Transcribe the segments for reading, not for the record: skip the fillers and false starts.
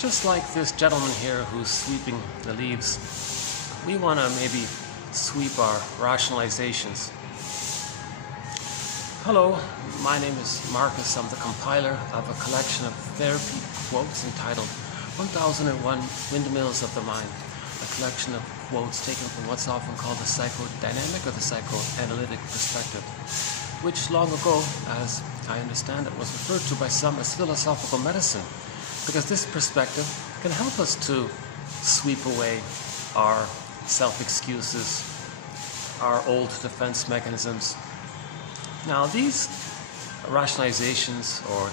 just like this gentleman here who's sweeping the leaves, we want to maybe sweep our rationalizations. Hello, my name is Marcus. I'm the compiler of a collection of therapy quotes entitled 1001 Windmills of the Mind, a collection of quotes taken from what's often called the psychodynamic or the psychoanalytic perspective, which long ago, as I understand it, was referred to by some as philosophical medicine, because this perspective can help us to sweep away our self-excuses, our old defense mechanisms. Now, these rationalizations or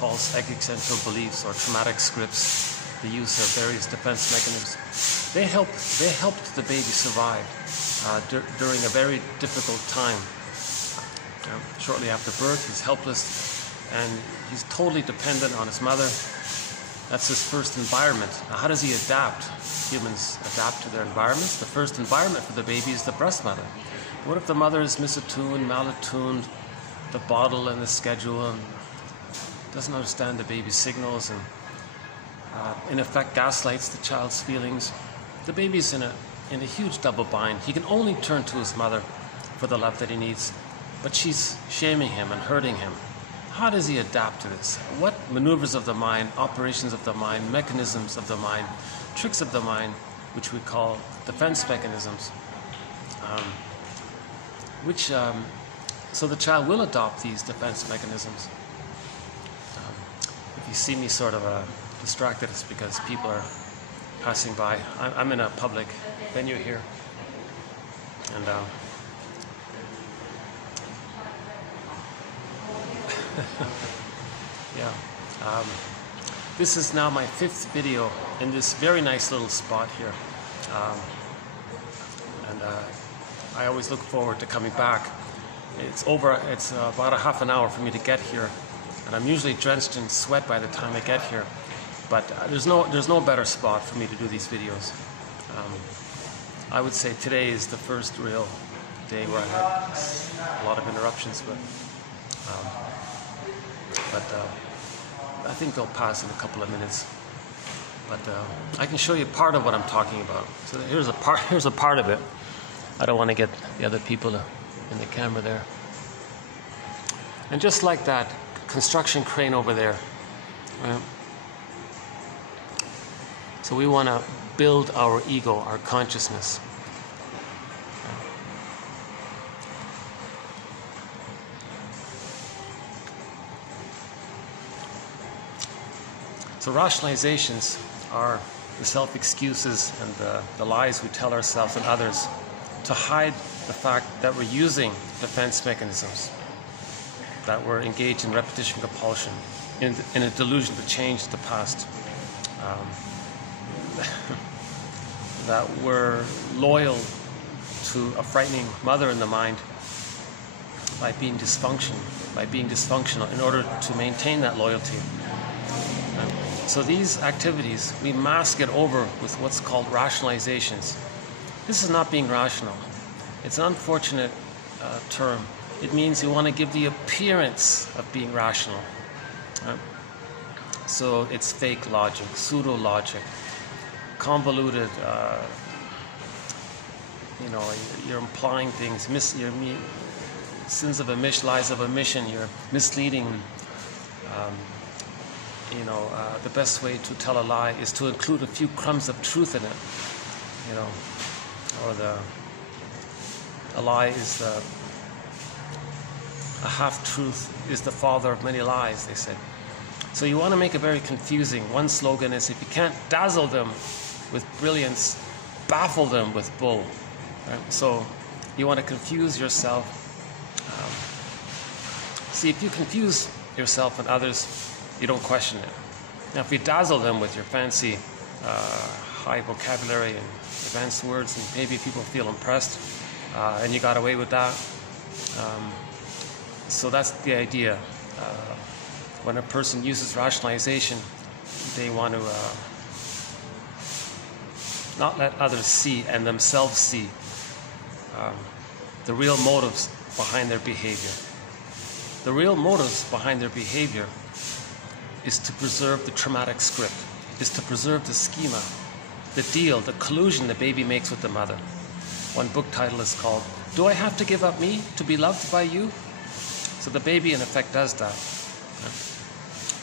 false existential beliefs or traumatic scripts, the use of various defense mechanisms, they helped the baby survive during a very difficult time. Shortly after birth, he's helpless and he's totally dependent on his mother. That's his first environment. Now, how does he adapt? Humans adapt to their environments. The first environment for the baby is the breast mother. What if the mother is misattuned, malattuned, the bottle and the schedule, and doesn't understand the baby's signals, and in effect gaslights the child's feelings? The baby's in a huge double bind. He can only turn to his mother for the love that he needs, but she's shaming him and hurting him. How does he adapt to this? What maneuvers of the mind, operations of the mind, mechanisms of the mind, tricks of the mind, which we call defense mechanisms, so the child will adopt these defense mechanisms. If you see me sort of distracted, it's because people are passing by. I'm in a public venue here, and yeah. This is now my 5th video in this very nice little spot here, and I always look forward to coming back. It's about a half an hour for me to get here, and I'm usually drenched in sweat by the time I get here. But there's no better spot for me to do these videos. I would say today is the first real day where I had a lot of interruptions, but I think they'll pass in a couple of minutes. But I can show you part of what I'm talking about. So here's a part of it. I don't want to get the other people in the camera there. And just like that construction crane over there, right? So we want to build our ego, our consciousness. So rationalizations are the self-excuses and the lies we tell ourselves and others to hide the fact that we're using defense mechanisms, that we're engaged in repetition compulsion, in a delusion to change the past, that we're loyal to a frightening mother in the mind by being dysfunctional in order to maintain that loyalty. So these activities, we mask it over with what's called rationalizations. This is not being rational. It's an unfortunate term. It means you want to give the appearance of being rational. So it's fake logic, pseudo logic, convoluted. You're implying things. Sins of omission, lies of omission. You're misleading. The best way to tell a lie is to include a few crumbs of truth in it. Or a lie is a half-truth is the father of many lies, they say. So you want to make it very confusing. One slogan is, if you can't dazzle them with brilliance, baffle them with bull. Right? So you want to confuse yourself. See, if you confuse yourself and others, you don't question it. Now, if you dazzle them with your fancy, high vocabulary and advanced words, and maybe people feel impressed, and you got away with that. So that's the idea. When a person uses rationalization, they want to not let others see and themselves see the real motives behind their behavior. The real motives behind their behavior is to preserve the traumatic script. is to preserve the schema, the deal, the collusion the baby makes with the mother. One book title is called, "Do I Have to Give Up Me to Be Loved by You?" So the baby in effect does that.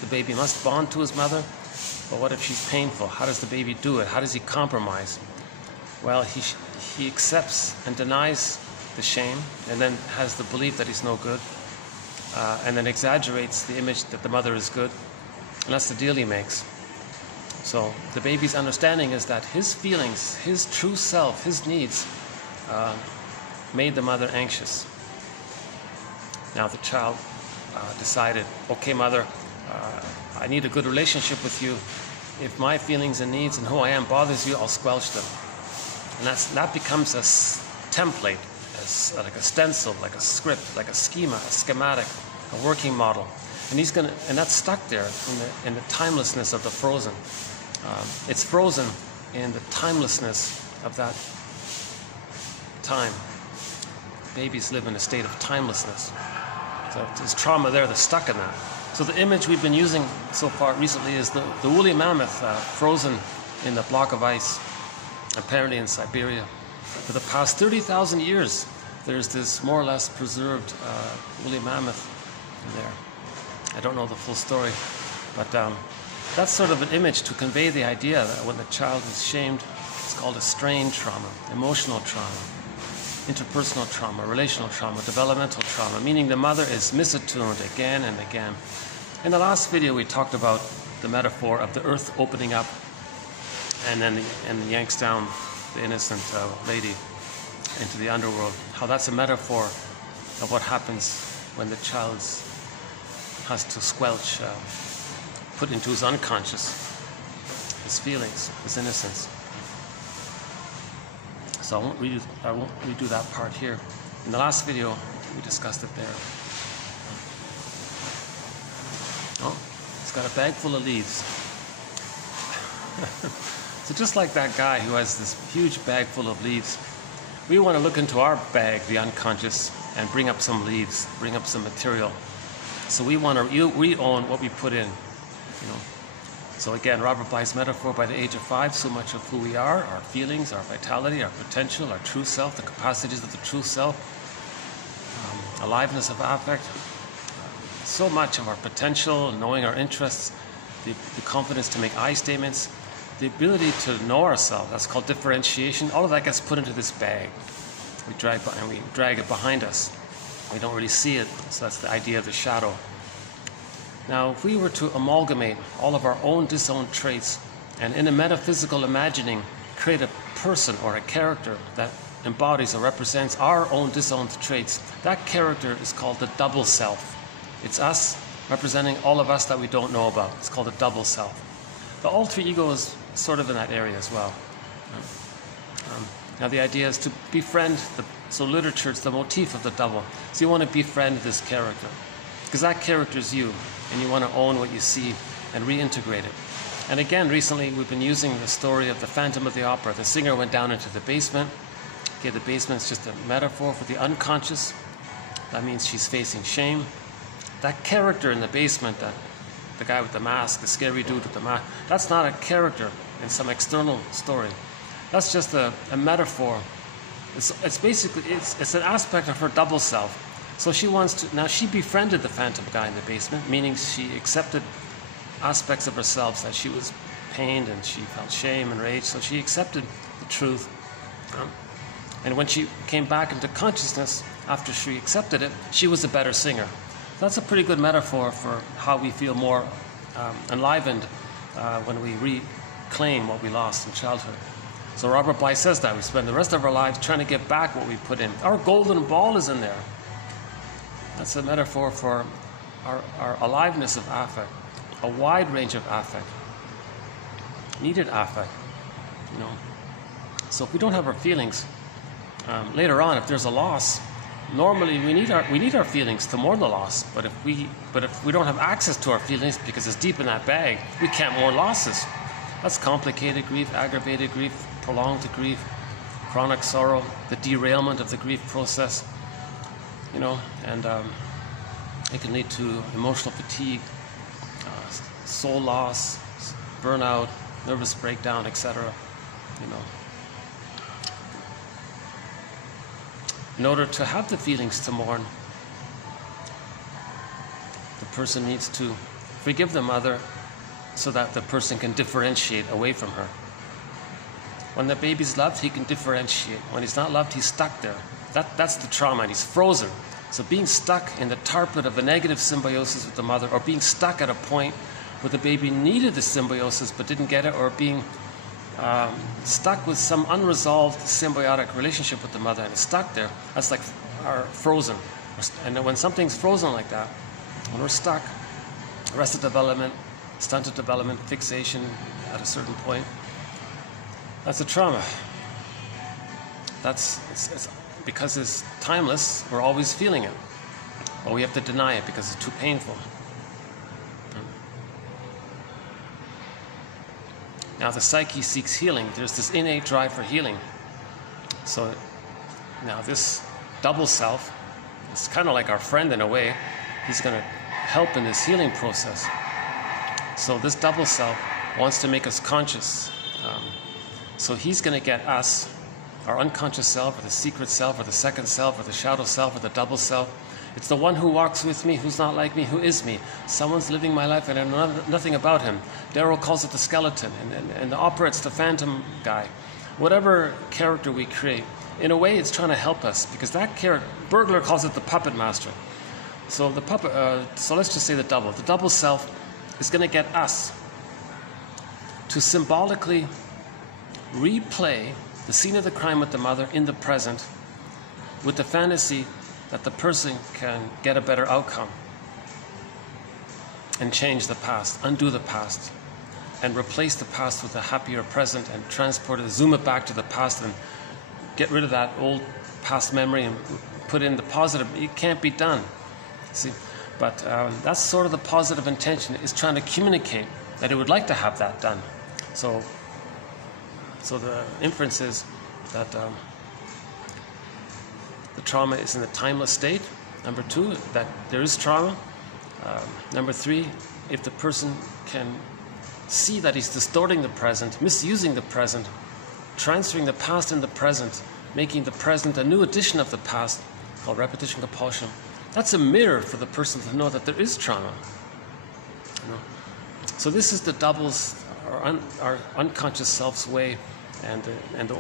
The baby must bond to his mother, but what if she's painful? How does the baby do it? How does he compromise? Well, he accepts and denies the shame, and then has the belief that he's no good, and then exaggerates the image that the mother is good, and that's the deal he makes. So the baby's understanding is that his feelings, his true self, his needs made the mother anxious. Now the child decided, okay, mother, I need a good relationship with you. If my feelings and needs and who I am bothers you, I'll squelch them. And that becomes a template, like a stencil, like a script, like a schema, a schematic, a working model. And that's stuck there in the timelessness of the frozen. It's frozen in the timelessness of that time. Babies live in a state of timelessness. So there's trauma there that's stuck in that. So the image we've been using so far recently is the woolly mammoth frozen in the block of ice, apparently in Siberia. For the past 30,000 years, there's this more or less preserved woolly mammoth in there. I don't know the full story, but that's sort of an image to convey the idea that when the child is shamed, it's called a strain trauma, emotional trauma, interpersonal trauma, relational trauma, developmental trauma, meaning the mother is misattuned again and again. In the last video, we talked about the metaphor of the earth opening up and then yanks down the innocent lady into the underworld. How that's a metaphor of what happens when the child has to squelch, put into his unconscious, his feelings, his innocence. So I won't redo that part here. In the last video, we discussed it there. Oh, it's got a bag full of leaves. So just like that guy who has this huge bag full of leaves, we want to look into our bag, the unconscious, and bring up some leaves, bring up some material. So we want to re-own what we put in, you know. So again, Robert Bly's metaphor, by the age of 5, so much of who we are, our feelings, our vitality, our potential, our true self, the capacities of the true self, aliveness of affect, so much of our potential, knowing our interests, the confidence to make I statements, the ability to know ourselves, that's called differentiation. All of that gets put into this bag. We drag it behind us. We don't really see it, so that's the idea of the shadow. Now, if we were to amalgamate all of our own disowned traits and in a metaphysical imagining create a person or a character that embodies or represents our own disowned traits, that character is called the double self. It's us representing all of us that we don't know about. It's called a double self. The alter ego is sort of in that area as well. Now the idea is to befriend, so literature is the motif of the double. So you want to befriend this character, because that character is you, and you want to own what you see and reintegrate it. And again, recently we've been using the story of the Phantom of the Opera. The singer went down into the basement. Okay, the basement is just a metaphor for the unconscious. That means she's facing shame. That character in the basement, the guy with the mask, the scary dude with the mask, that's not a character in some external story. That's just a metaphor. It's basically, it's an aspect of her double self. So she wants to, now she befriended the phantom guy in the basement, meaning she accepted aspects of herself, that she was pained and she felt shame and rage, so she accepted the truth. And when she came back into consciousness, after she accepted it, she was a better singer. That's a pretty good metaphor for how we feel more enlivened when we reclaim what we lost in childhood. So Robert Bly says that we spend the rest of our lives trying to get back what we put in. Our golden ball is in there. That's a metaphor for our aliveness of affect, a wide range of affect, needed affect, you know. So if we don't have our feelings, later on, if there's a loss, normally we need our feelings to mourn the loss. But if we don't have access to our feelings because it's deep in that bag, we can't mourn losses. That's complicated grief, aggravated grief, prolonged grief, chronic sorrow, the derailment of the grief process, you know, and it can lead to emotional fatigue, soul loss, burnout, nervous breakdown, etc. You know. In order to have the feelings to mourn, the person needs to forgive the mother so that the person can differentiate away from her. When the baby's loved, he can differentiate. When he's not loved, he's stuck there. That's the trauma, and he's frozen. So being stuck in the tar pit of a negative symbiosis with the mother, or being stuck at a point where the baby needed the symbiosis but didn't get it, or being stuck with some unresolved symbiotic relationship with the mother and is stuck there, that's like frozen. And when something's frozen like that, when we're stuck, arrested development, stunted development, fixation at a certain point, that's a trauma. It's because it's timeless, we're always feeling it. But we have to deny it because it's too painful. Now the psyche seeks healing. There's this innate drive for healing. So now this double self is kind of like our friend in a way. He's going to help in this healing process. So this double self wants to make us conscious. So he's going to get us, our unconscious self, or the secret self, or the second self, or the shadow self, or the double self. It's the one who walks with me, who's not like me, who is me. Someone's living my life and I know nothing about him. Darrow calls it the skeleton, and the opera it's the phantom guy. Whatever character we create, in a way it's trying to help us, because that character, Burglar calls it the puppet master. So the puppet, so let's just say the double self is going to get us to symbolically replay the scene of the crime with the mother in the present, with the fantasy that the person can get a better outcome and change the past, undo the past, and replace the past with a happier present, and transport it, zoom it back to the past and get rid of that old past memory and put in the positive. It can't be done, see? But that's sort of the positive intention, is trying to communicate that it would like to have that done. So the inference is that the trauma is in the timeless state. Number two, that there is trauma. Number three, if the person can see that he's distorting the present, misusing the present, transferring the past in the present, making the present a new edition of the past, called repetition compulsion, that's a mirror for the person to know that there is trauma. You know? So this is the doubles, our unconscious self's way, and the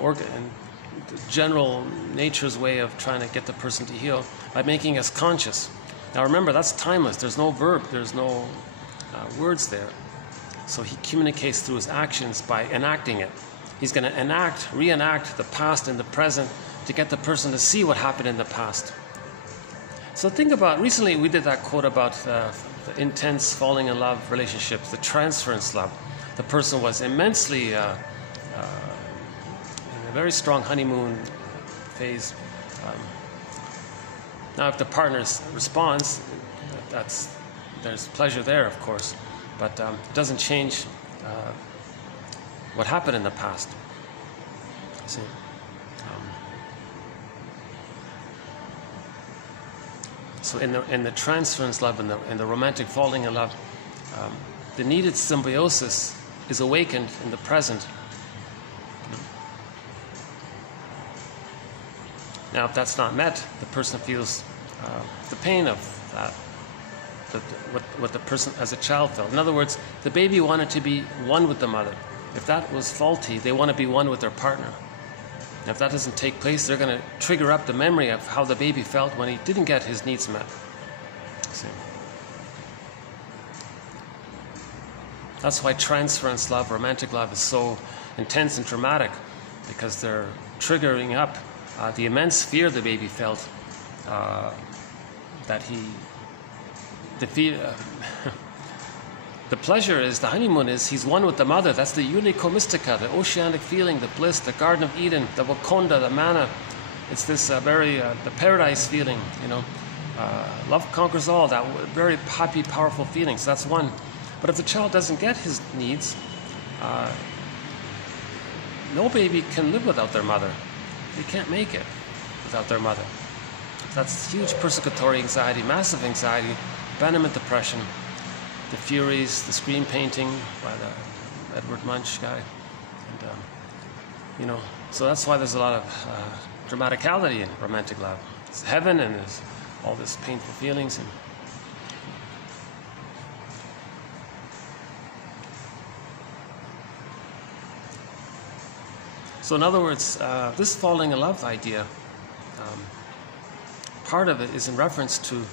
general nature's way of trying to get the person to heal by making us conscious. Now remember, that's timeless. There's no verb, there's no words there. So he communicates through his actions by enacting it. He's going to reenact the past in the present to get the person to see what happened in the past. So think about, recently we did that quote about the intense falling in love relationships, the transference love. The person was immensely in a very strong honeymoon phase. Now if the partner responds, there's pleasure there, of course, but it doesn't change what happened in the past. See? So in the transference love, in the romantic falling in love, the needed symbiosis is awakened in the present. Now, if that's not met, the person feels the pain of that, what the person as a child felt. In other words, the baby wanted to be one with the mother. If that was faulty, they want to be one with their partner. And if that doesn't take place, they're going to trigger up the memory of how the baby felt when he didn't get his needs met. See? That's why transference love, romantic love, is so intense and dramatic, because they're triggering up the immense fear the baby felt that the pleasure is, the honeymoon is, he's one with the mother. That's the Unico Mystica, the oceanic feeling, the bliss, the Garden of Eden, the Wakonda, the manna. It's this the paradise feeling, you know. Love conquers all, that very happy, powerful feeling. So that's one. But if the child doesn't get his needs, no baby can live without their mother. They can't make it without their mother. That's huge persecutory anxiety, massive anxiety, abandonment depression, the furies, the screen painting by the Edward Munch guy. And, you know, so that's why there's a lot of dramaticality in romantic love. It's heaven and there's all this painful feelings. And so in other words, this falling in love idea, part of it is in reference to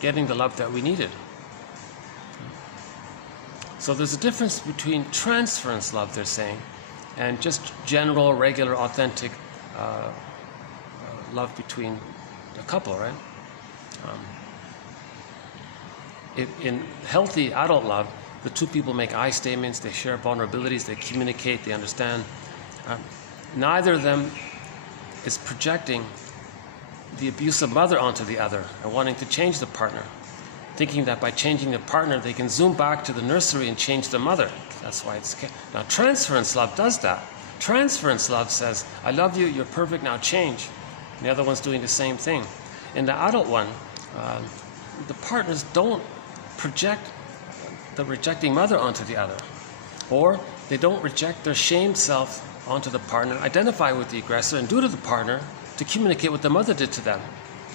getting the love that we needed. So there's a difference between transference love, they're saying, and just general, regular, authentic love between a couple, right? In healthy adult love, the two people make I statements, they share vulnerabilities, they communicate, they understand. Neither of them is projecting the abusive mother onto the other and wanting to change the partner, thinking that by changing the partner they can zoom back to the nursery and change the mother. That's why it's... Now transference love does that. Transference love says, I love you, you're perfect, now change. And the other one's doing the same thing. In the adult one, the partners don't project the rejecting mother onto the other, or they don't reject their shamed self onto the partner, identify with the aggressor, and do to the partner to communicate what the mother did to them.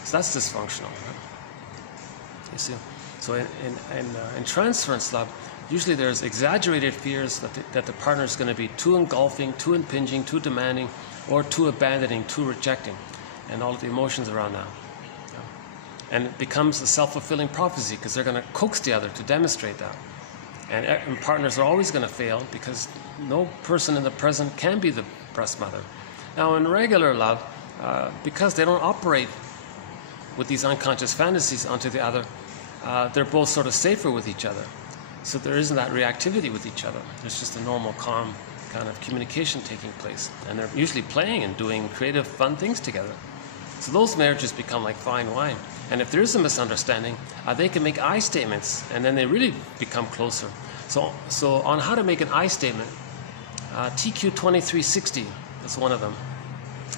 So that's dysfunctional. Right? You see? So in transference love, usually there's exaggerated fears that the partner is going to be too engulfing, too impinging, too demanding, or too abandoning, too rejecting, and all of the emotions around that. And it becomes a self-fulfilling prophecy because they're going to coax the other to demonstrate that. And partners are always going to fail because no person in the present can be the breast mother. Now in regular love, because they don't operate with these unconscious fantasies onto the other, they're both sort of safer with each other. So there isn't that reactivity with each other. There's just a normal, calm kind of communication taking place. And they're usually playing and doing creative, fun things together. So those marriages become like fine wine. And if there is a misunderstanding, they can make I statements, and then they really become closer. So on how to make an I statement, TQ 2360 is one of them.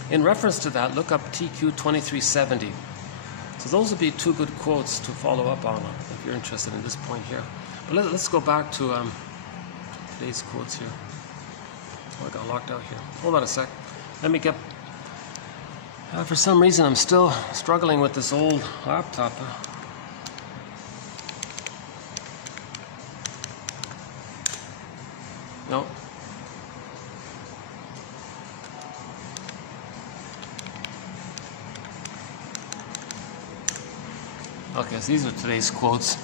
In reference to that, look up TQ 2370. So those would be two good quotes to follow up on if you're interested in this point here. But let's go back to today's quotes here. Oh, I got locked out here. Hold on a sec. Let me get... for some reason, I'm still struggling with this old laptop. No. Okay, so these are today's quotes.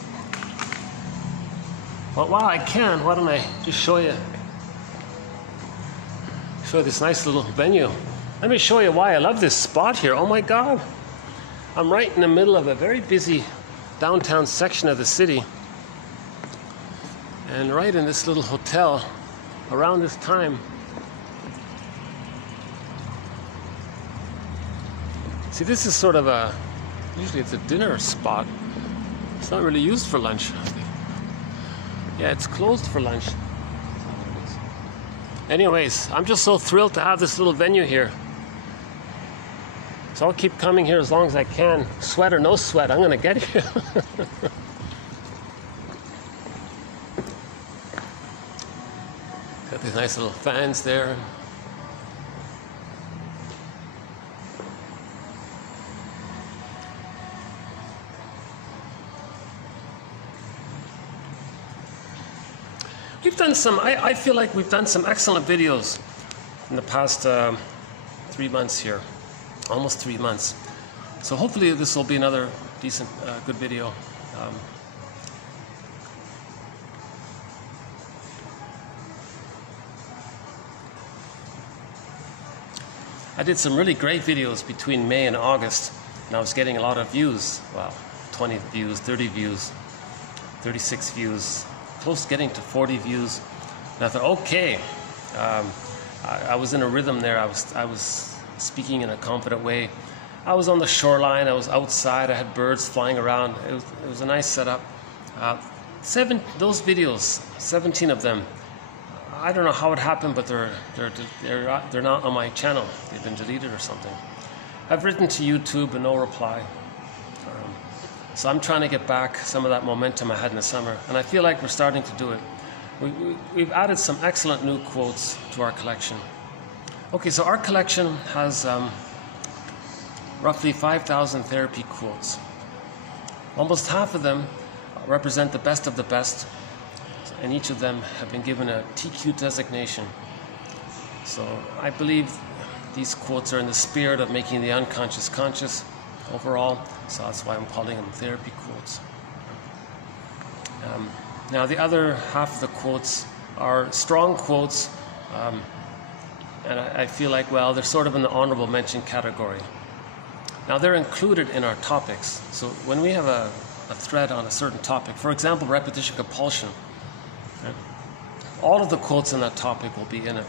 Well, while I can, why don't I just show you this nice little venue. Let me show you why I love this spot here. Oh my God. I'm right in the middle of a very busy downtown section of the city. And right in this little hotel around this time. See, this is sort of usually it's a dinner spot. It's not really used for lunch. Yeah, it's closed for lunch. Anyways, I'm just so thrilled to have this little venue here. So I'll keep coming here as long as I can. Sweat or no sweat, I'm gonna get here. Got these nice little fans there. We've done some, I feel like we've done some excellent videos in the past 3 months here. Almost 3 months. So hopefully this will be another decent, good video. I did some really great videos between May and August, and I was getting a lot of views. Wow, 20 views, 30 views, 36 views, close to getting to 40 views. And I thought, okay, I was in a rhythm there. I was speaking in a confident way. I was on the shoreline, I was outside, I had birds flying around. It was a nice setup. Those videos, 17 of them, I don't know how it happened, but they're not on my channel. They've been deleted or something. I've written to YouTube and no reply. So I'm trying to get back some of that momentum I had in the summer, and I feel like we're starting to do it. We've added some excellent new quotes to our collection. Okay, so our collection has roughly 5,000 therapy quotes. Almost half of them represent the best of the best, and each of them have been given a TQ designation. So I believe these quotes are in the spirit of making the unconscious conscious overall, so that's why I'm calling them therapy quotes. Now the other half of the quotes are strong quotes, and I feel like, well, they're sort of in the honorable mention category. Now they're included in our topics, so when we have a thread on a certain topic, for example, repetition compulsion, right? All of the quotes in that topic will be in it.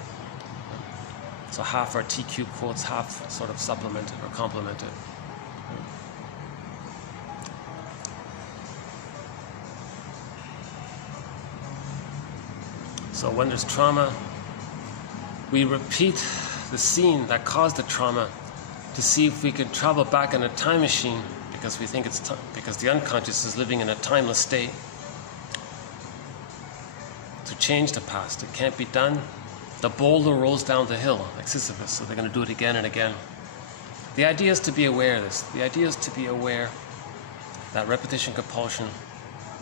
So half are TQ quotes, half sort of supplemented or complemented. So when there's trauma, we repeat the scene that caused the trauma to see if we can travel back in a time machine, because we think because the unconscious is living in a timeless state, to change the past. It can't be done. The boulder rolls down the hill, like Sisyphus, so they're going to do it again and again. The idea is to be aware of this. The idea is to be aware that repetition compulsion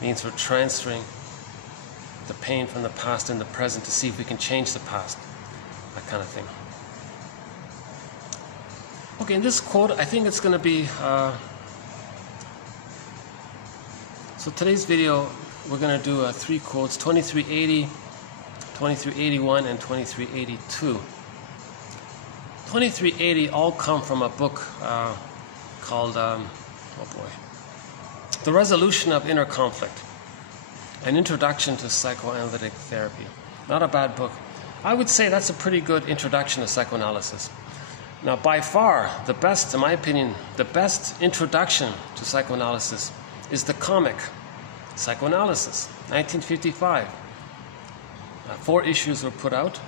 means we're transferring the pain from the past in the present to see if we can change the past, that kind of thing. Okay, in this quote, I think it's going to be, so today's video, we're going to do 3 quotes, 2380, 2381, and 2382. 2380 all come from a book called, The Resolution of Inner Conflict, An Introduction to Psychoanalytic Therapy. Not a bad book. I would say that's a pretty good introduction to psychoanalysis. Now, by far, the best, in my opinion, the best introduction to psychoanalysis is the comic Psychoanalysis, 1955. 4 issues were put out,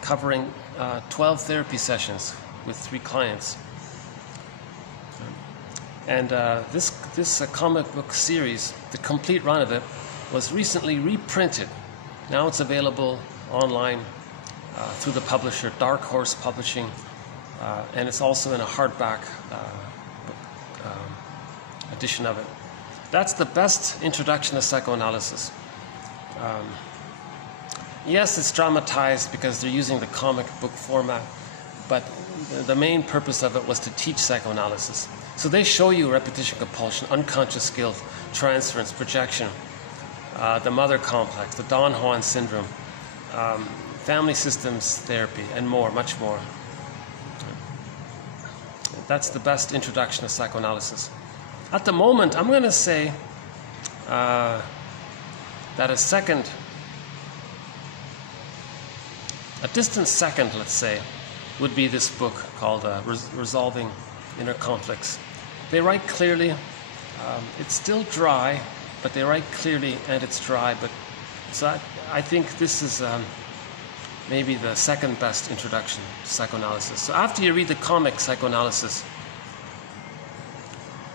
covering 12 therapy sessions with 3 clients. And this comic book series, the complete run of it, was recently reprinted. Now it's available online through the publisher Dark Horse Publishing, and it's also in a hardback edition of it. That's the best introduction to psychoanalysis. Yes, it's dramatized because they're using the comic book format, but the main purpose of it was to teach psychoanalysis. So they show you repetition compulsion, unconscious guilt, transference, projection, the mother complex, the Don Juan syndrome, family systems therapy, and more, much more. That's the best introduction to psychoanalysis. At the moment, I'm going to say that a distant second, let's say, would be this book called Resolving Inner Conflicts. They write clearly. It's still dry, but they write clearly, and it's dry. But so I think this is maybe the second best introduction to psychoanalysis. So after you read the comic Psychoanalysis,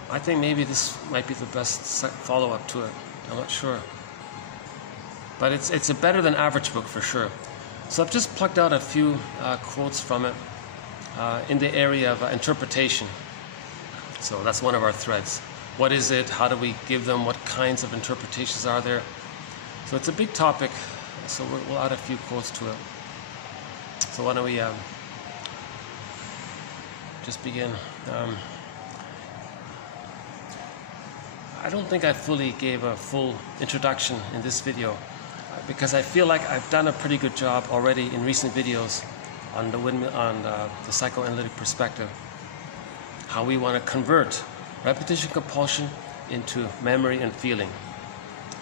I think maybe this might be the best follow-up to it. I'm not sure. But it's a better than average book for sure. So I've just plucked out a few quotes from it in the area of interpretation. So that's one of our threads. What is it? How do we give them? What kinds of interpretations are there? So it's a big topic, so we'll add a few quotes to it. So why don't we just begin. I don't think I fully gave a full introduction in this video because I feel like I've done a pretty good job already in recent videos on the psychoanalytic perspective, how we want to convert repetition compulsion into memory and feeling.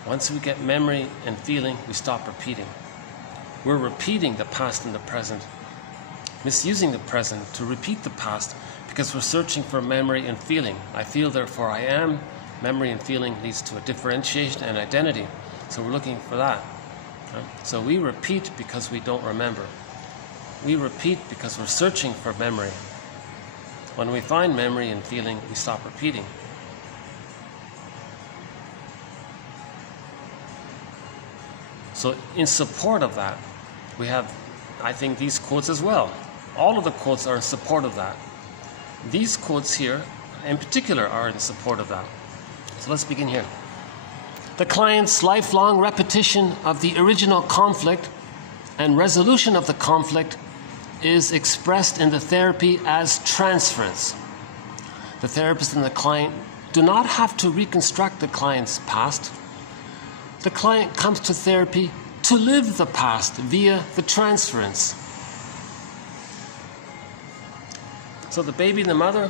Once we get memory and feeling, we stop repeating. We're repeating the past and the present, misusing the present to repeat the past because we're searching for memory and feeling. I feel, therefore I am. Memory and feeling leads to a differentiation and identity. So we're looking for that. So we repeat because we don't remember. We repeat because we're searching for memory. When we find memory and feeling, we stop repeating. So in support of that, we have, I think, these quotes as well. All of the quotes are in support of that. These quotes here, in particular, are in support of that. So let's begin here. The client's lifelong repetition of the original conflict and resolution of the conflict is expressed in the therapy as transference. The therapist and the client do not have to reconstruct the client's past. The client comes to therapy to live the past via the transference. So the baby and the mother,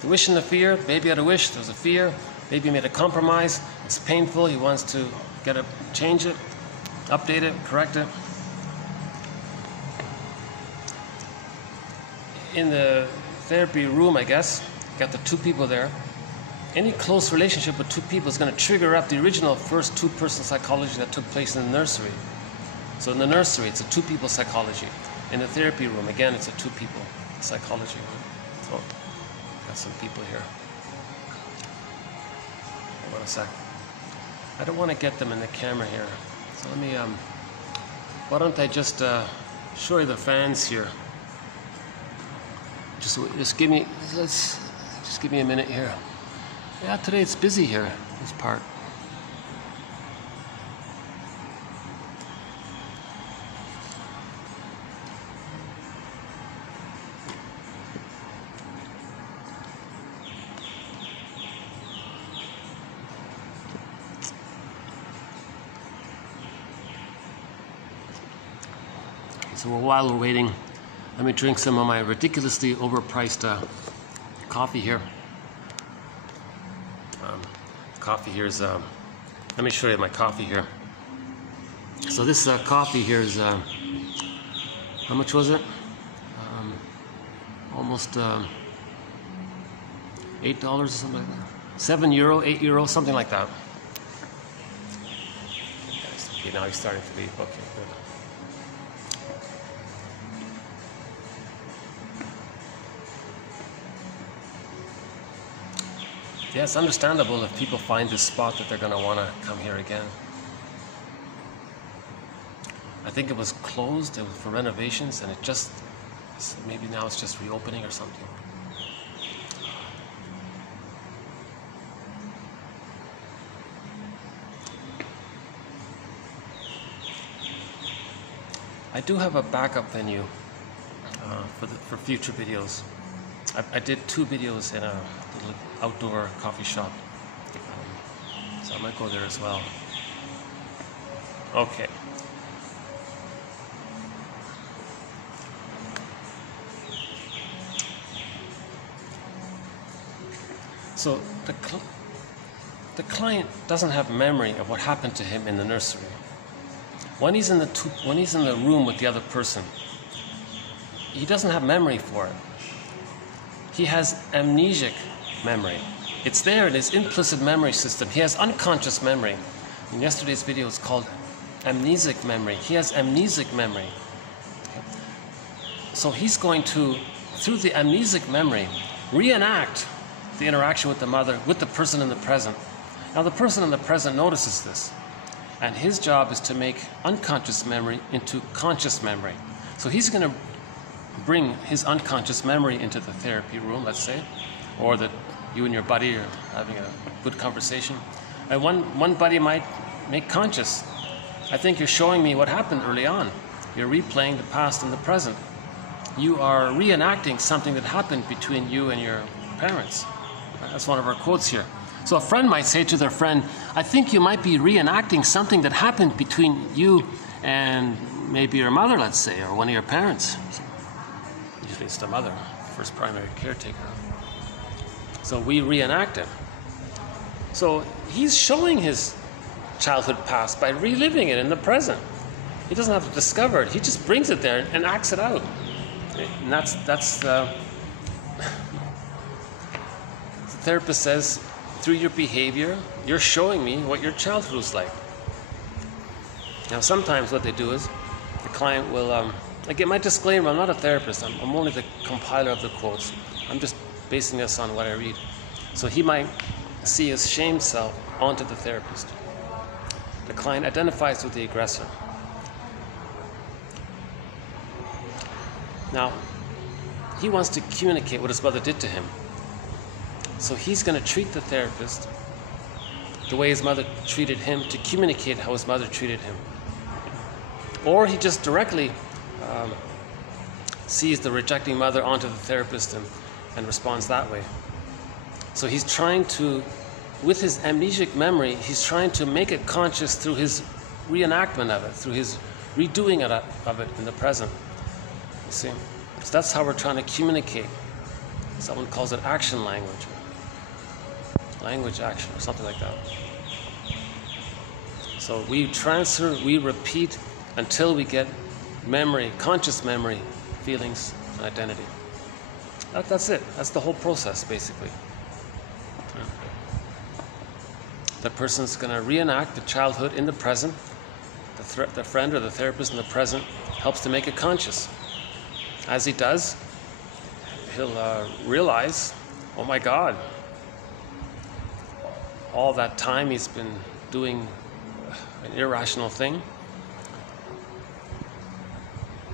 the wish and the fear, baby had a wish, there was a fear, baby made a compromise, it's painful, he wants to change it, update it, correct it. In the therapy room, I guess, you got the two people there. Any close relationship with two people is going to trigger up the original first two-person psychology that took place in the nursery. So in the nursery, it's a two-people psychology. In the therapy room, again, it's a two-people psychology. So, got some people here. Hold on a sec. I don't want to get them in the camera here. So let me, why don't I just show you the fans here. Just give me a minute here. Yeah, today it's busy here, this part. So while we're waiting, let me drink some of my ridiculously overpriced coffee here. Coffee here is, let me show you my coffee here. So this coffee here is, how much was it? Almost $8 or something like that. €7, €8, something like that. Okay, now he's starting to leave. Okay, good. Yeah, it's understandable if people find this spot that they're going to want to come here again. I think it was closed for renovations, and it just, maybe now it's just reopening or something. I do have a backup venue for future videos. I did 2 videos in a little outdoor coffee shop, so I might go there as well. Okay. So the client doesn't have memory of what happened to him in the nursery. When he's in the room with the other person, he doesn't have memory for it. He has amnesic memory. It's there in his implicit memory system. He has unconscious memory. In yesterday's video, it's called amnesic memory. He has amnesic memory. So he's going to, through the amnesic memory, reenact the interaction with the mother, with the person in the present. Now, the person in the present notices this, and his job is to make unconscious memory into conscious memory. So he's going to bring his unconscious memory into the therapy room, let's say, or that you and your buddy are having a good conversation, and one buddy might make conscious. I think you're showing me what happened early on. You're replaying the past and the present. You are reenacting something that happened between you and your parents. That's one of our quotes here. So a friend might say to their friend, I think you might be reenacting something that happened between you and maybe your mother, let's say, or one of your parents. Usually it's the mother, first primary caretaker. So we reenact it. So he's showing his childhood past by reliving it in the present. He doesn't have to discover it. He just brings it there and acts it out. And that's the therapist says, through your behavior, you're showing me what your childhood was like. Now, sometimes what they do is the client will, again, my disclaimer, I'm not a therapist. I'm only the compiler of the quotes. I'm just basing this on what I read. So he might see his shame self onto the therapist. The client identifies with the aggressor. Now, he wants to communicate what his mother did to him. So he's going to treat the therapist the way his mother treated him to communicate how his mother treated him. Or he just directly sees the rejecting mother onto the therapist and responds that way. So he's trying to, with his amnesic memory, he's trying to make it conscious through his reenactment of it, through his redoing of it in the present. You see? So that's how we're trying to communicate. Someone calls it action language. Language action, or something like that. So we transfer, we repeat until we get memory, conscious memory, feelings, and identity. That's it. That's the whole process, basically. The person's going to reenact the childhood in the present. The friend or the therapist in the present helps to make it conscious. As he does, he'll realize, oh my God, all that time he's been doing an irrational thing.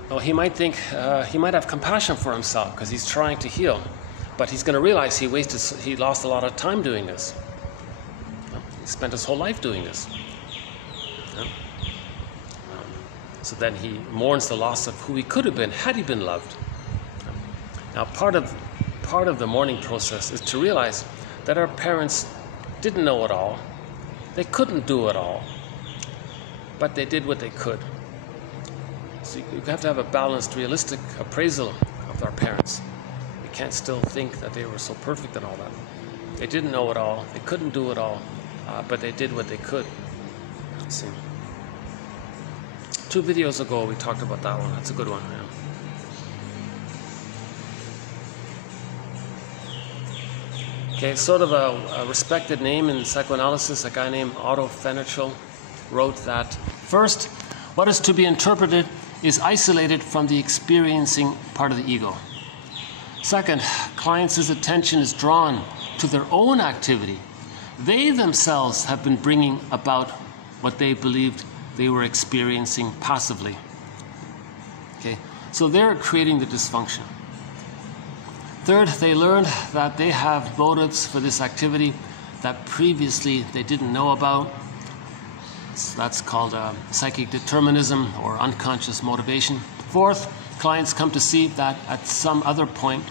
Oh, he might think, he might have compassion for himself because he's trying to heal, but he's going to realize he lost a lot of time doing this. He spent his whole life doing this. So then he mourns the loss of who he could have been had he been loved. Now, part of the mourning process is to realize that our parents didn't know it all. They couldn't do it all, but they did what they could. So you have to have a balanced, realistic appraisal of our parents. We can't still think that they were so perfect and all that. They didn't know it all. They couldn't do it all, but they did what they could. See. 2 videos ago, we talked about that one. That's a good one. Yeah. Okay, sort of a respected name in psychoanalysis, a guy named Fenichel wrote that, first, what is to be interpreted is isolated from the experiencing part of the ego. Second, clients' attention is drawn to their own activity. They themselves have been bringing about what they believed they were experiencing passively. Okay, so they're creating the dysfunction. Third, they learned that they have motives for this activity that previously they didn't know about. So that's called psychic determinism or unconscious motivation. Fourth, clients come to see that at some other point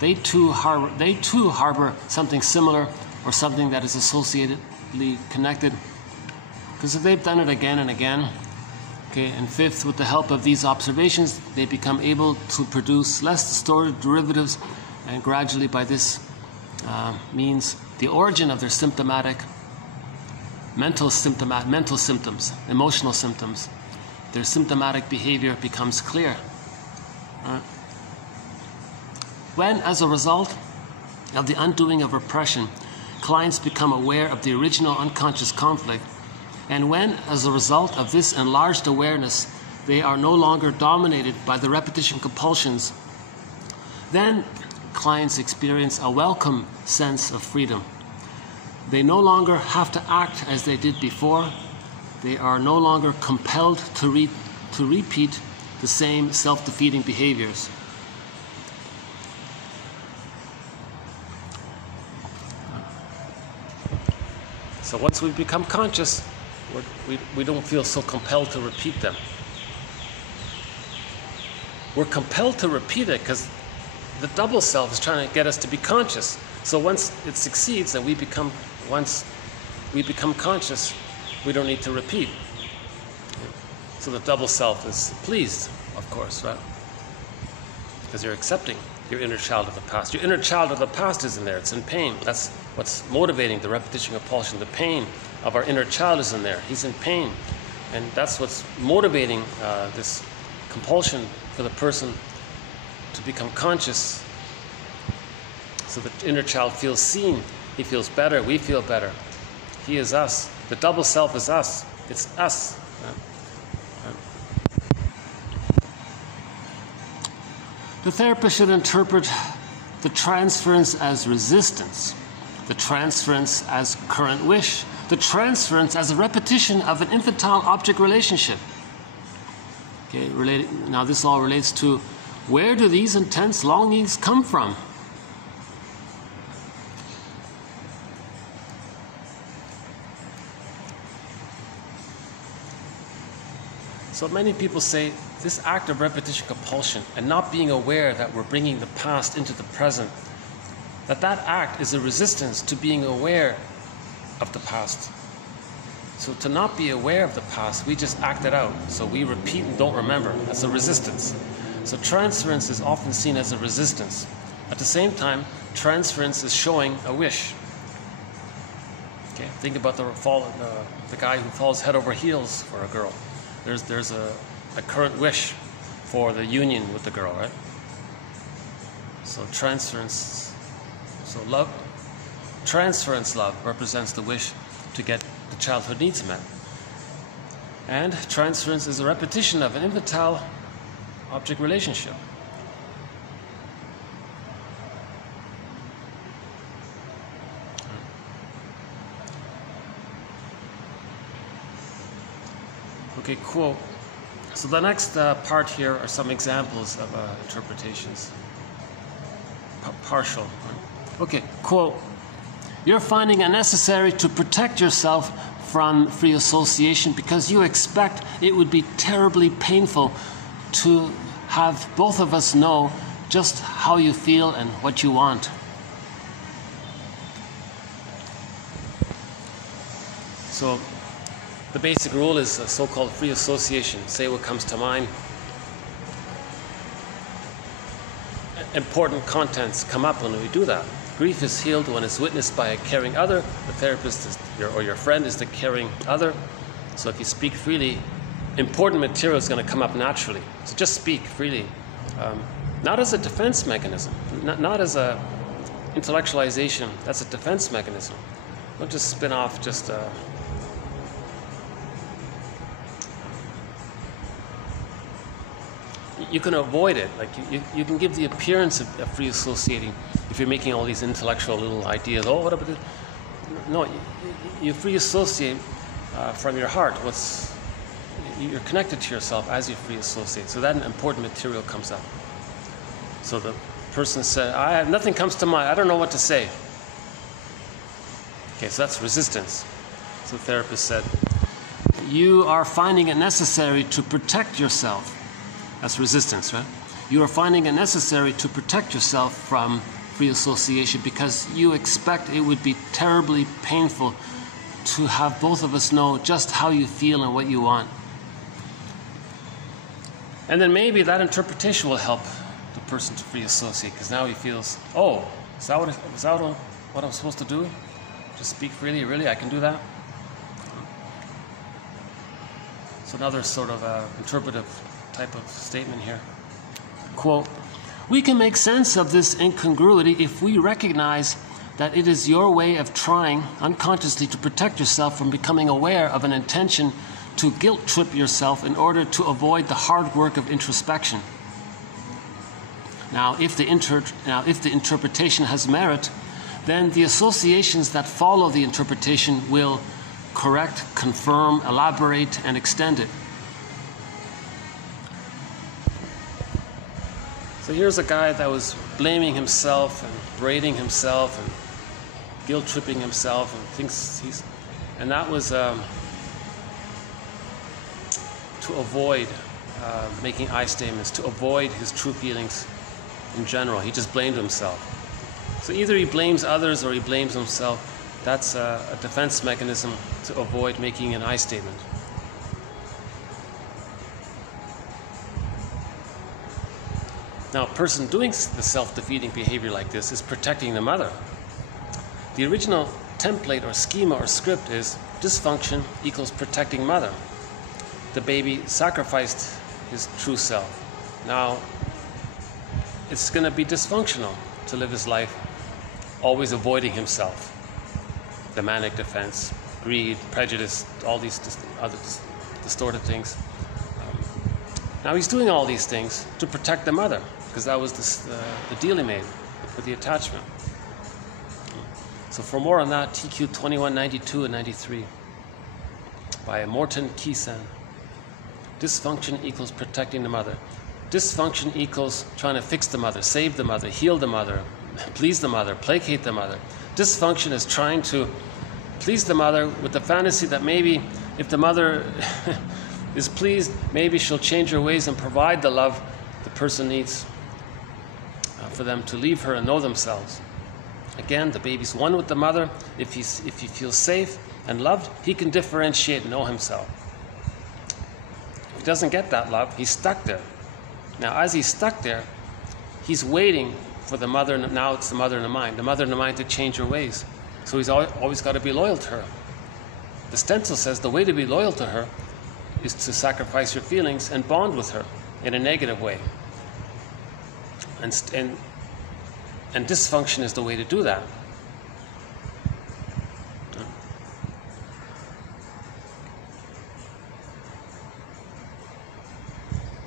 they too harbor something similar or something that is associatively connected, because if they've done it again and again. Okay, and fifth, with the help of these observations, they become able to produce less distorted derivatives, and gradually by this means the origin of their symptomatic mental symptoms, emotional symptoms, their symptomatic behavior becomes clear. When, as a result of the undoing of repression, clients become aware of the original unconscious conflict, and when, as a result of this enlarged awareness, they are no longer dominated by the repetition compulsions, then clients experience a welcome sense of freedom. They no longer have to act as they did before. They are no longer compelled to repeat the same self-defeating behaviors. So once we become conscious, we don't feel so compelled to repeat them. We're compelled to repeat it because the double self is trying to get us to be conscious. So once it succeeds and once we become conscious, we don't need to repeat. So the double self is pleased, of course, right? Because you're accepting your inner child of the past. Your inner child of the past is in there. It's in pain. That's what's motivating the repetition compulsion. The pain of our inner child is in there. He's in pain. And that's what's motivating this compulsion for the person to become conscious. So the inner child feels seen. He feels better. We feel better. He is us. The double self is us. It's us. The therapist should interpret the transference as resistance, the transference as current wish, the transference as a repetition of an infantile-object relationship. Okay, now this all relates to where do these intense longings come from? So many people say this act of repetition compulsion and not being aware that we're bringing the past into the present, that act is a resistance to being aware of the past. So to not be aware of the past, we just act it out. So we repeat and don't remember. That's a resistance. So transference is often seen as a resistance. At the same time, transference is showing a wish. Okay, think about the guy who falls head over heels for a girl. There's a current wish for the union with the girl, right? So transference, transference love represents the wish to get the childhood needs met. And transference is a repetition of an infantile object relationship. Okay, quote. So the next part here are some examples of interpretations. Partial. Okay, quote. You're finding it necessary to protect yourself from free association because you expect it would be terribly painful to have both of us know just how you feel and what you want. So the basic rule is a so-called free association. Say what comes to mind. Important contents come up when we do that. Grief is healed when it's witnessed by a caring other. The therapist or your friend is the caring other. So if you speak freely, important material is going to come up naturally. So just speak freely. Not as a defense mechanism, not as a intellectualization. That's a defense mechanism. Don't just spin off just you can avoid it. Like you can give the appearance of free associating if you're making all these intellectual little ideas. Oh, what about it? No, you free associate from your heart. You're connected to yourself as you free associate. So that important material comes up. So the person said, nothing comes to mind. I don't know what to say. Okay, so that's resistance. So the therapist said, you are finding it necessary to protect yourself. That's resistance, right? You are finding it necessary to protect yourself from free association because you expect it would be terribly painful to have both of us know just how you feel and what you want. And then maybe that interpretation will help the person to free associate because now he feels, oh, is that what I'm supposed to do? Just speak freely? Really? I can do that? So another sort of interpretive type of statement here. Quote, we can make sense of this incongruity if we recognize that it is your way of trying unconsciously to protect yourself from becoming aware of an intention to guilt trip yourself in order to avoid the hard work of introspection. Now, if the interpretation has merit, then the associations that follow the interpretation will correct, confirm, elaborate, and extend it. So here's a guy that was blaming himself and berating himself and guilt-tripping himself and thinks and that was to avoid making I statements, to avoid his true feelings in general. He just blamed himself. So either he blames others or he blames himself. That's a defense mechanism to avoid making an I statement. Now, a person doing the self-defeating behavior like this is protecting the mother. The original template or schema or script is dysfunction equals protecting mother. The baby sacrificed his true self. Now, it's going to be dysfunctional to live his life always avoiding himself. The manic defense, greed, prejudice, all these other distorted things. Now he's doing all these things to protect the mother, because that was the deal he made with the attachment. So for more on that, TQ 21, 92 and 93 by Morton Keysan. Dysfunction equals protecting the mother. Dysfunction equals trying to fix the mother, save the mother, heal the mother, please the mother, placate the mother. Dysfunction is trying to please the mother with the fantasy that maybe if the mother is pleased, maybe she'll change her ways and provide the love the person needs for them to leave her and know themselves. Again, the baby's one with the mother. If he feels safe and loved, he can differentiate and know himself. If he doesn't get that love, he's stuck there. Now, as he's stuck there, he's waiting for the mother. Now it's the mother in the mind to change her ways. So he's always got to be loyal to her. The stencil says the way to be loyal to her is to sacrifice your feelings and bond with her in a negative way. And dysfunction is the way to do that.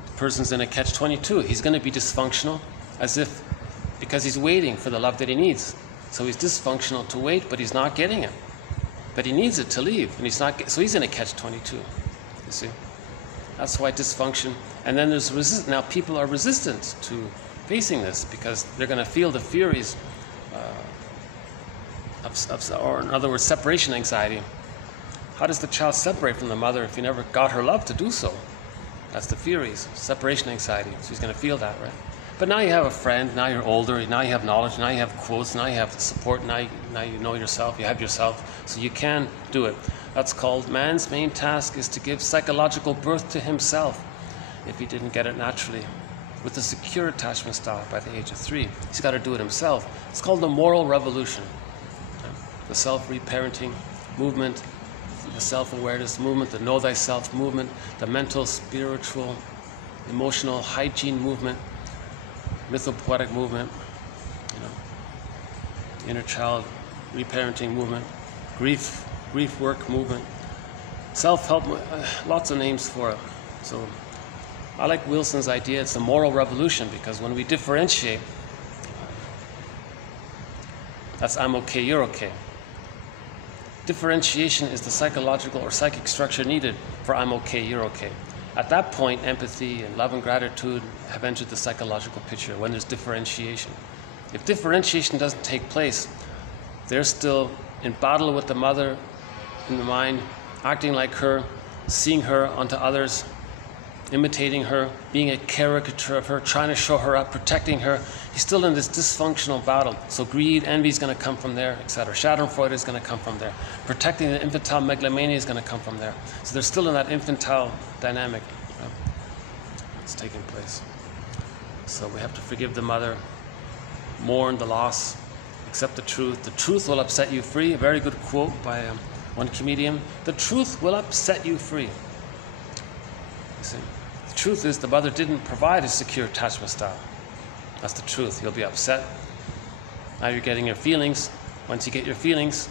The person's in a catch-22. He's going to be dysfunctional because he's waiting for the love that he needs. So he's dysfunctional to wait, but he's not getting it. But he needs it to leave, and so he's in a catch-22. You see, that's why dysfunction. And then there's resistance. Now people are resistant to facing this because they're going to feel the furies, or in other words, separation anxiety. How does the child separate from the mother if he never got her love to do so? That's the furies, separation anxiety. So he's going to feel that, right? But now you have a friend, now you're older, now you have knowledge, now you have quotes, now you have support, now you know yourself, you have yourself, so you can do it. That's called man's main task is to give psychological birth to himself if he didn't get it naturally. With a secure attachment style by the age of 3. He's got to do it himself. It's called the moral revolution. The self-reparenting movement, the self-awareness movement, the know thyself movement, the mental, spiritual, emotional hygiene movement, mythopoetic movement, inner child reparenting movement, grief work movement, self-help, lots of names for it. So I like Wilson's idea. It's the moral revolution because when we differentiate, that's I'm okay, you're okay. Differentiation is the psychological or psychic structure needed for I'm okay, you're okay. At that point, empathy and love and gratitude have entered the psychological picture when there's differentiation. If differentiation doesn't take place, they're still in battle with the mother in the mind, acting like her, seeing her onto others, imitating her, being a caricature of her, trying to show her up, protecting her. He's still in this dysfunctional battle. So greed, envy is going to come from there, etc. Schadenfreude is going to come from there. Protecting the infantile megalomania is going to come from there. So they're still in that infantile dynamic. It's taking place. So we have to forgive the mother, mourn the loss, accept the truth. The truth will upset you free. A very good quote by one comedian. The truth will upset you free. You see? The truth is the mother didn't provide a secure attachment style. That's the truth. You'll be upset. Now you're getting your feelings. Once you get your feelings,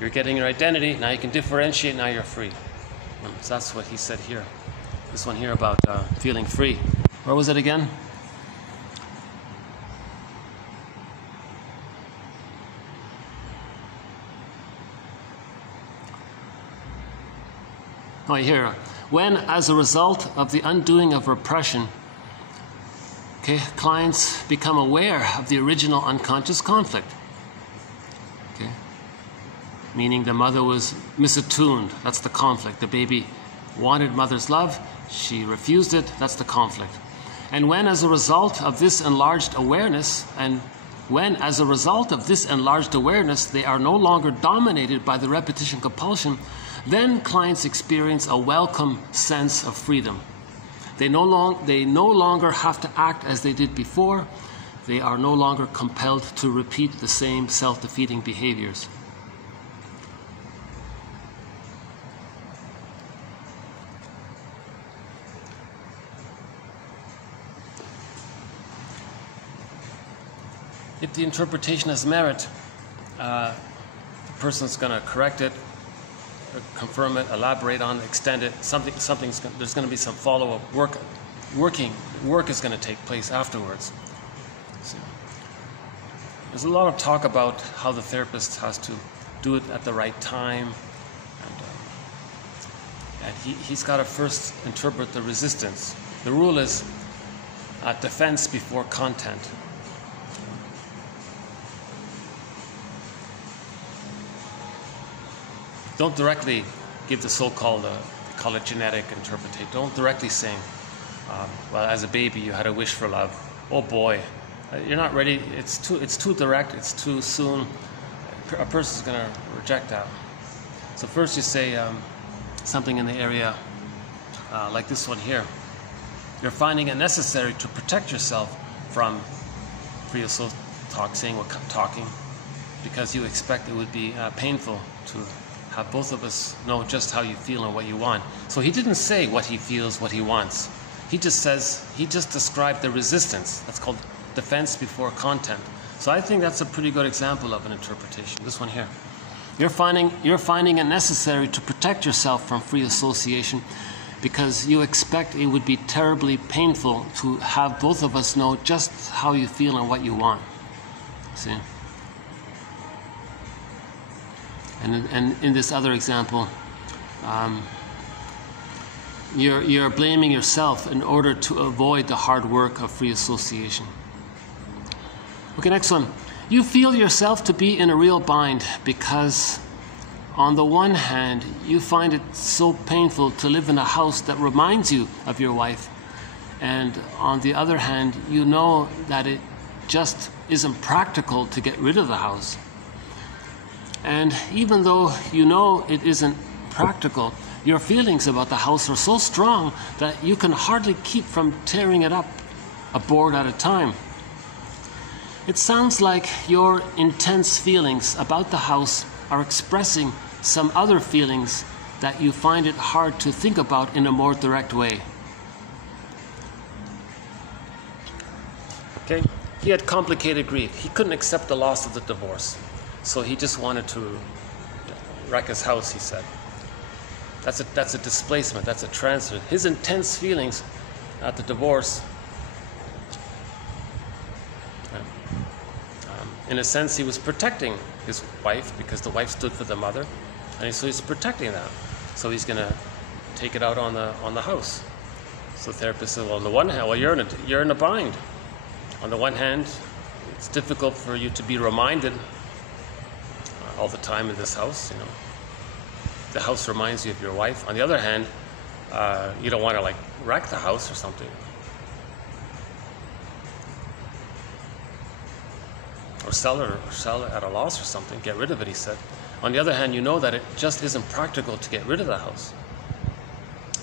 you're getting your identity. Now you can differentiate. Now you're free. So that's what he said here. This one here about feeling free. Where was it again? Oh, here. When, as a result of the undoing of repression, clients become aware of the original unconscious conflict. Meaning the mother was misattuned. That's the conflict. The baby wanted mother's love. She refused it. That's the conflict. And when, as a result of this enlarged awareness, they are no longer dominated by the repetition compulsion, then clients experience a welcome sense of freedom. They no longer have to act as they did before. They are no longer compelled to repeat the same self-defeating behaviors. If the interpretation has merit, the person's going to correct it, confirm it, elaborate on it, extend it. There's going to be some follow-up work. Work is going to take place afterwards. So there's a lot of talk about how the therapist has to do it at the right time, and he's got to first interpret the resistance. The rule is defense before content. Don't directly give the so-called, call it genetic interpretation. Don't directly say, well, as a baby you had a wish for love. Oh boy, you're not ready. It's too direct. It's too soon. A person's going to reject that. So first you say something in the area like this one here. You're finding it necessary to protect yourself from talking because you expect it would be painful to have both of us know just how you feel and what you want. So he didn't say what he feels, what he wants. He just described the resistance. That's called defense before content. So I think that's a pretty good example of an interpretation. This one here. You're finding it necessary to protect yourself from free association because you expect it would be terribly painful to have both of us know just how you feel and what you want. See? And in this other example, you're blaming yourself in order to avoid the hard work of free association. Okay, next one. You feel yourself to be in a real bind because on the one hand, you find it so painful to live in a house that reminds you of your wife. And on the other hand, you know that it just isn't practical to get rid of the house. And even though you know it isn't practical, your feelings about the house are so strong that you can hardly keep from tearing it up a board at a time. It sounds like your intense feelings about the house are expressing some other feelings that you find it hard to think about in a more direct way. Okay, he had complicated grief. He couldn't accept the loss of the divorce. So he just wanted to wreck his house, he said. That's a displacement, that's a transfer. His intense feelings at the divorce, in a sense, he was protecting his wife because the wife stood for the mother, and so he's protecting that. So he's going to take it out on the house. So the therapist said, well, on the one hand, well, you're in a bind. On the one hand, it's difficult for you to be reminded all the time in this house, you know. The house reminds you of your wife. On the other hand, you don't want to like wreck the house or something. Or sell it at a loss or something, get rid of it, he said. On the other hand, you know that it just isn't practical to get rid of the house.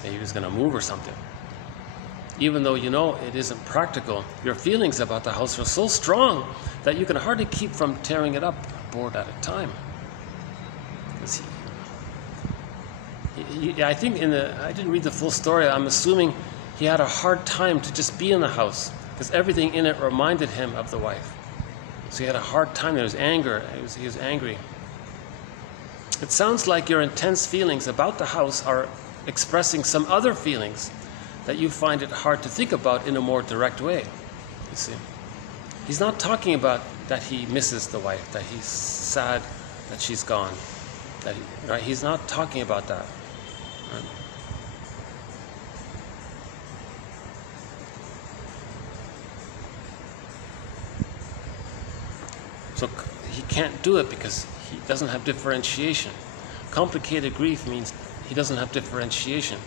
Maybe he's going to move or something. Even though you know it isn't practical, your feelings about the house are so strong that you can hardly keep from tearing it up a board at a time. I think I didn't read the full story. I'm assuming he had a hard time to just be in the house because everything in it reminded him of the wife. So he had a hard time. There was anger. He was angry. It sounds like your intense feelings about the house are expressing some other feelings that you find it hard to think about in a more direct way. You see, he's not talking about that he misses the wife, that he's sad that she's gone. Right? He's not talking about that. Right? So he can't do it because he doesn't have differentiation. Complicated grief means he doesn't have differentiation.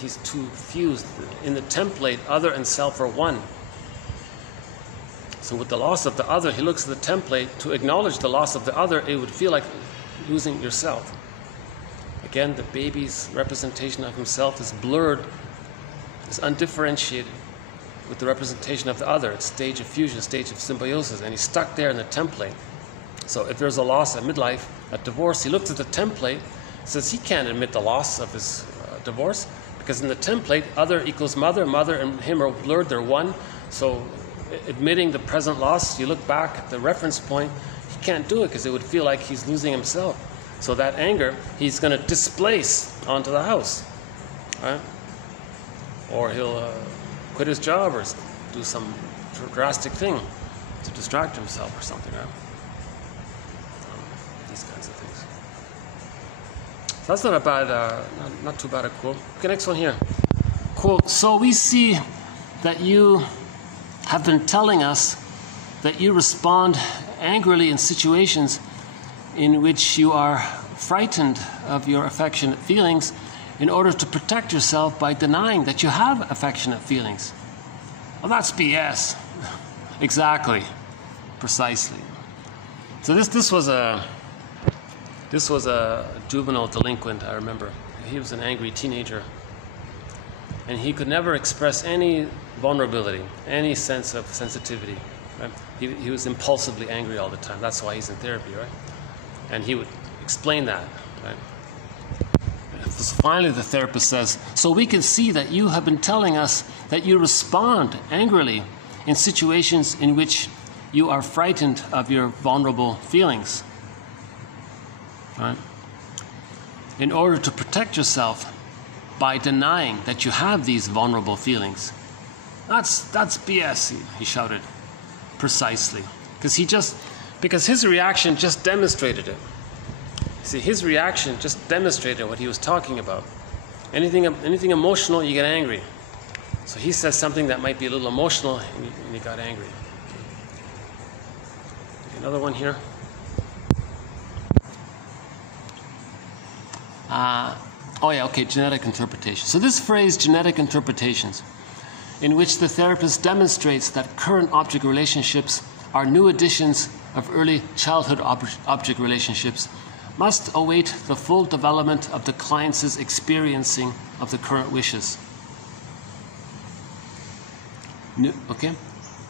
He's too fused. In the template, other and self are one. So with the loss of the other, he looks at the template. To acknowledge the loss of the other, it would feel like losing yourself. Again, the baby's representation of himself is blurred, is undifferentiated with the representation of the other. It's stage of fusion, stage of symbiosis, and he's stuck there in the template. So if there's a loss at midlife, at divorce, he looks at the template, says he can't admit the loss of his divorce, because in the template, other equals mother, mother and him are blurred, they're one. So admitting the present loss, you look back at the reference point, he can't do it because it would feel like he's losing himself. So that anger, he's going to displace onto the house, right? Or he'll quit his job or do some drastic thing to distract himself or something, right? These kinds of things. So that's not a bad, not too bad a quote. Okay, next one here. Quote, so we see that you have been telling us that you respond angrily in situations in which you are frightened of your affectionate feelings in order to protect yourself by denying that you have affectionate feelings. Well, that's BS. Exactly. Precisely. So this was a juvenile delinquent, I remember. He was an angry teenager. And he could never express any vulnerability, any sense of sensitivity. Right? He was impulsively angry all the time. That's why he's in therapy, right? And he would explain that, right? So finally the therapist says, so we can see that you have been telling us that you respond angrily in situations in which you are frightened of your vulnerable feelings, right? In order to protect yourself by denying that you have these vulnerable feelings. That's BS, he shouted. Precisely. Because his reaction just demonstrated it. See, his reaction just demonstrated what he was talking about. Anything emotional, you get angry. So he says something that might be a little emotional, and he got angry. Another one here. Genetic interpretation. So this phrase, genetic interpretations, in which the therapist demonstrates that current object relationships are new additions of early childhood object relationships, must await the full development of the client's experiencing of the current wishes.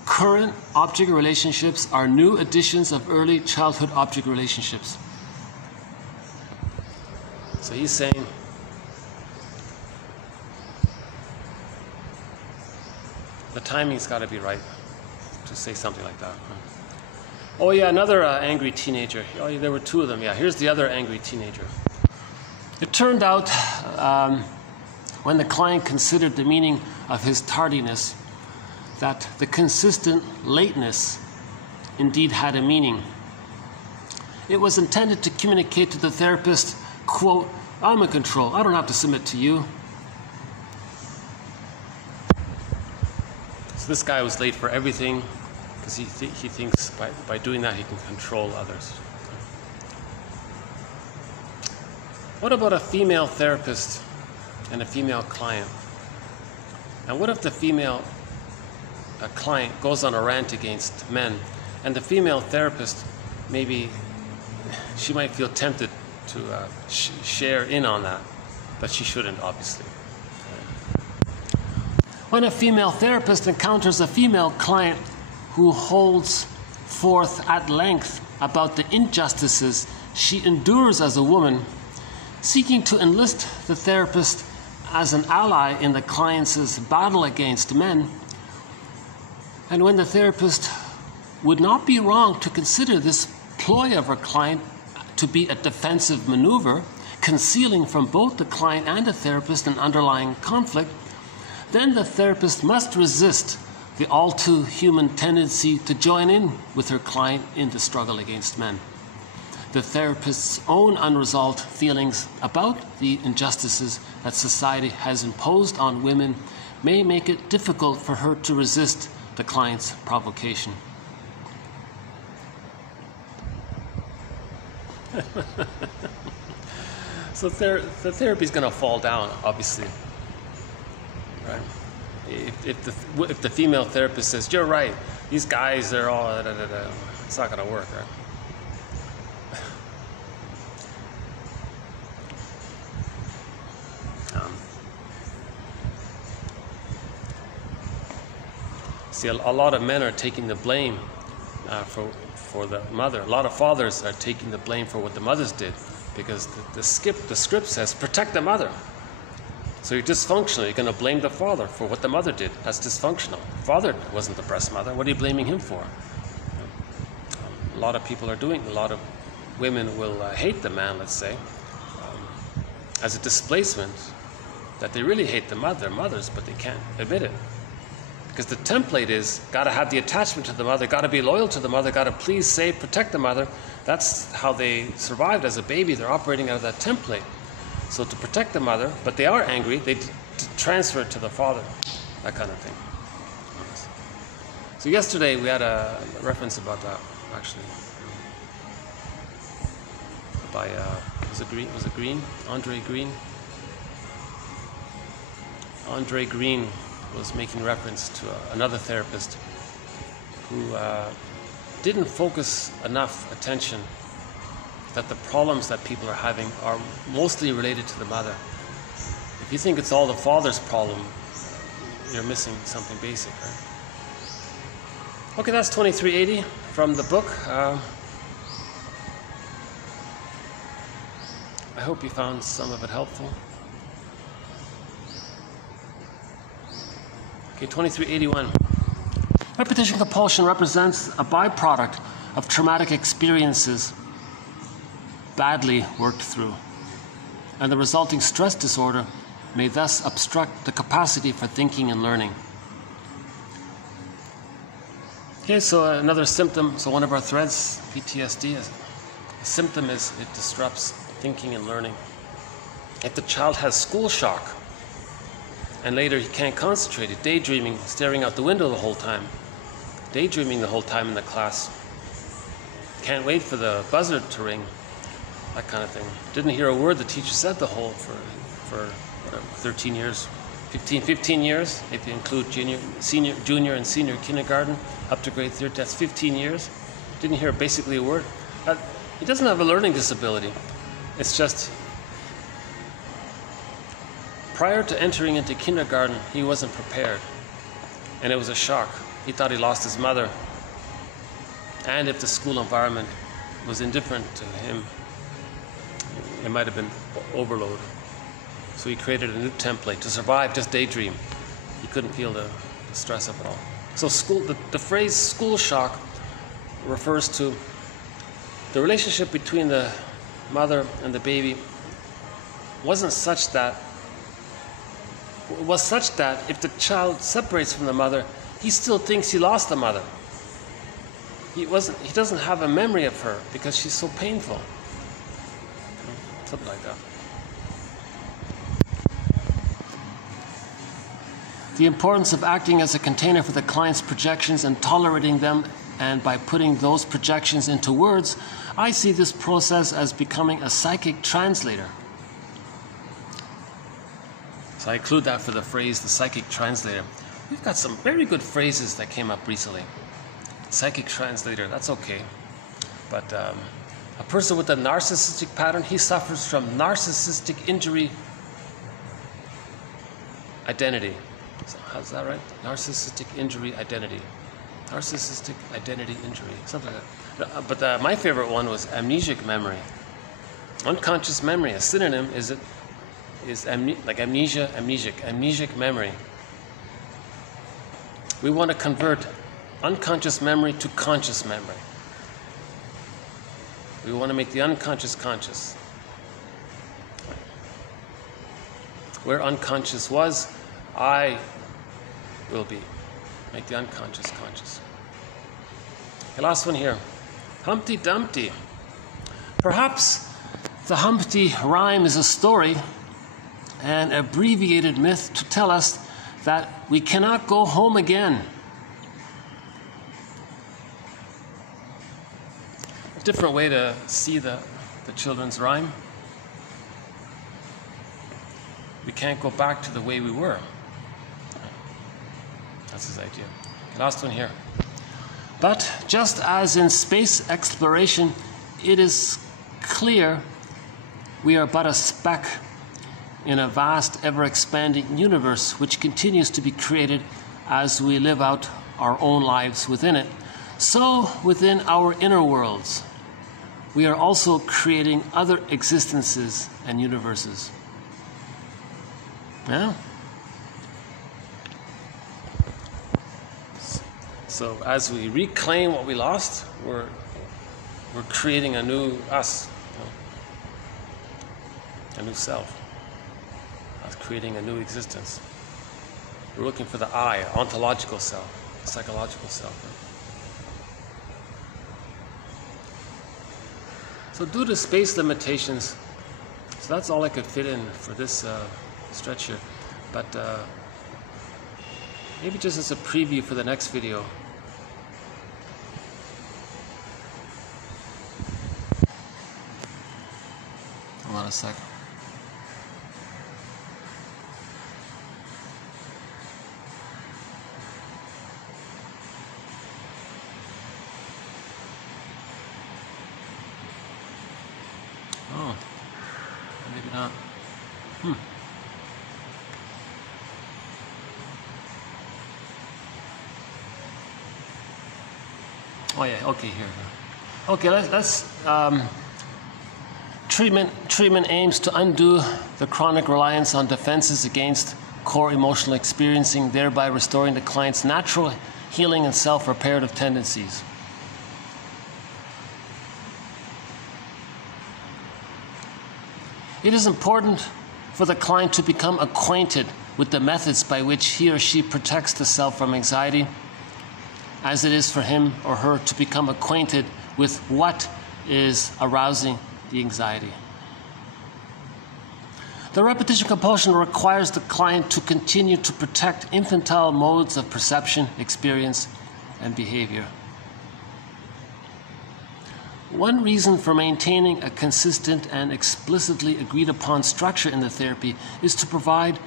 Current object relationships are new additions of early childhood object relationships. So he's saying, the timing's got to be right to say something like that. Oh yeah, another angry teenager. Oh, yeah, there were two of them. Yeah, here's the other angry teenager. It turned out when the client considered the meaning of his tardiness, that the consistent lateness indeed had a meaning. It was intended to communicate to the therapist, quote, I'm in control. I don't have to submit to you. So this guy was late for everything because he thinks by doing that he can control others. What about a female therapist and a female client? And what if the female client goes on a rant against men, and the female therapist, maybe she might feel tempted to share in on that, but she shouldn't, obviously. When a female therapist encounters a female client who holds forth at length about the injustices she endures as a woman, seeking to enlist the therapist as an ally in the client's battle against men, and when the therapist would not be wrong to consider this ploy of her client to be a defensive maneuver, concealing from both the client and the therapist an underlying conflict, then the therapist must resist the all too human tendency to join in with her client in the struggle against men. The therapist's own unresolved feelings about the injustices that society has imposed on women may make it difficult for her to resist the client's provocation. So the therapy is going to fall down, obviously, right? If the female therapist says, you're right, these guys, they're all, it's not going to work, right? See, a lot of men are taking the blame for the mother. A lot of fathers are taking the blame for what the mothers did, because the script says protect the mother. So you're dysfunctional. You're going to blame the father for what the mother did. That's dysfunctional. The father wasn't the breast mother. What are you blaming him for? A lot of people are doing. A lot of women will hate the man, let's say, as a displacement, that they really hate their mothers, but they can't admit it. Because the template is, got to have the attachment to the mother, got to be loyal to the mother, got to please, save, protect the mother. That's how they survived as a baby. They're operating out of that template. So to protect the mother, but they are angry, they transfer it to the father, that kind of thing. So yesterday we had a reference about that, actually, by was it Green? Andre Green. Andre Green was making reference to another therapist who didn't focus enough attention that the problems that people are having are mostly related to the mother. If you think it's all the father's problem, you're missing something basic, right? Okay, that's 2380 from the book. I hope you found some of it helpful. Okay, 2381. Repetition compulsion represents a byproduct of traumatic experiences badly worked through, and the resulting stress disorder may thus obstruct the capacity for thinking and learning. Okay, so another symptom, so one of our threads, PTSD, a symptom is it disrupts thinking and learning. If the child has school shock, and later he can't concentrate, he's daydreaming, staring out the window the whole time, daydreaming the whole time in the class, can't wait for the buzzer to ring, that kind of thing. Didn't hear a word the teacher said the whole for whatever, 13 years, 15 years, if you include junior and senior kindergarten up to grade 3, that's 15 years. Didn't hear basically a word. He doesn't have a learning disability. It's just prior to entering into kindergarten, he wasn't prepared, and it was a shock. He thought he lost his mother, and if the school environment was indifferent to him, it might have been overload. So he created a new template to survive, just daydream. He couldn't feel the stress of it all. So the phrase school shock refers to the relationship between the mother and the baby was such that if the child separates from the mother, he still thinks he lost the mother. He doesn't have a memory of her because she's so painful. Something like that. The importance of acting as a container for the client's projections and tolerating them, and by putting those projections into words, I see this process as becoming a psychic translator. So I include that for the phrase, the psychic translator. We've got some very good phrases that came up recently. Psychic translator, that's okay. But a person with a narcissistic pattern, he suffers from narcissistic injury identity. How's that right? Narcissistic injury identity. Narcissistic identity injury, something like that. But my favorite one was amnesic memory. Unconscious memory, a synonym is like amnesia, amnesic memory. We want to convert unconscious memory to conscious memory. We want to make the unconscious conscious. Where unconscious was, I will be. Make the unconscious conscious. The last one here. Humpty Dumpty. Perhaps the Humpty rhyme is a story, an abbreviated myth to tell us that we cannot go home again. A different way to see the children's rhyme. We can't go back to the way we were. That's his idea. Last one here. But just as in space exploration, it is clear we are but a speck in a vast, ever-expanding universe which continues to be created as we live out our own lives within it. So, within our inner worlds, we are also creating other existences and universes. Yeah? So as we reclaim what we lost, we're creating a new us, a new self, creating a new existence. We're looking for the I, ontological self, psychological self. So due to space limitations, so that's all I could fit in for this stretch here. But maybe just as a preview for the next video. Hold on a sec. Oh, maybe not. Oh yeah, okay, here. Okay, let's treatment aims to undo the chronic reliance on defenses against core emotional experiencing, thereby restoring the client's natural healing and self-reparative tendencies. It is important for the client to become acquainted with the methods by which he or she protects the self from anxiety, as it is for him or her to become acquainted with what is arousing the anxiety. The repetition compulsion requires the client to continue to protect infantile modes of perception, experience, and behavior. One reason for maintaining a consistent and explicitly agreed upon structure in the therapy is to provide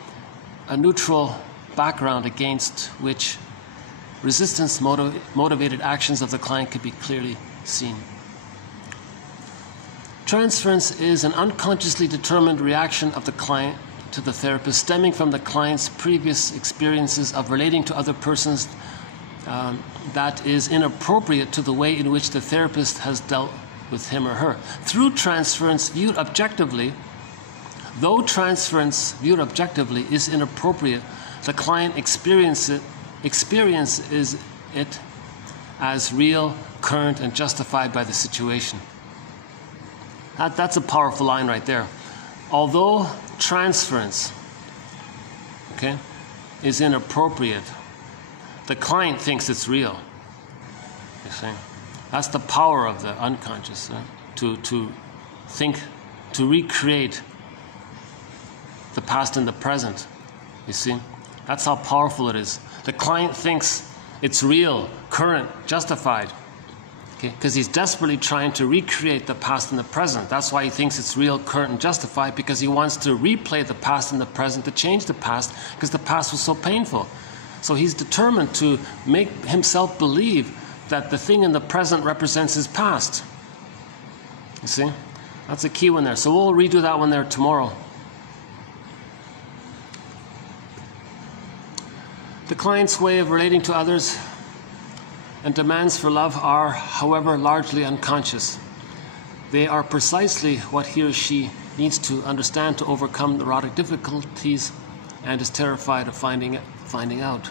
a neutral background against which resistance motivated actions of the client could be clearly seen. Transference is an unconsciously determined reaction of the client to the therapist, stemming from the client's previous experiences of relating to other persons that is inappropriate to the way in which the therapist has dealt with him or her. Through transference viewed objectively, though transference viewed objectively is inappropriate, the client experiences it as real, current, and justified by the situation. That's a powerful line right there. Although transference, is inappropriate, the client thinks it's real. You see? That's the power of the unconscious, to think, to recreate the past and the present. You see? That's how powerful it is. The client thinks it's real, current, justified. Because he's desperately trying to recreate the past and the present. That's why he thinks it's real, current, and justified, because he wants to replay the past and the present to change the past, because the past was so painful. So he's determined to make himself believe that the thing in the present represents his past. You see? That's a key one there. So we'll redo that one there tomorrow. The client's way of relating to others and demands for love are, however, largely unconscious. They are precisely what he or she needs to understand to overcome neurotic difficulties, and is terrified of finding it out.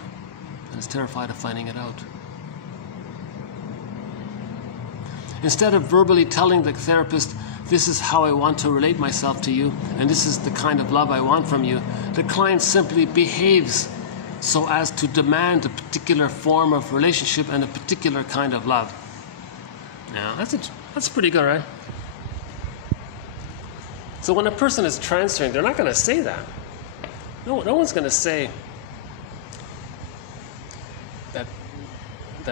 Instead of verbally telling the therapist, "This is how I want to relate myself to you, and this is the kind of love I want from you," the client simply behaves so as to demand a particular form of relationship and a particular kind of love. Now, that's pretty good, right? So when a person is transferring, they're not going to say that. No one's going to say that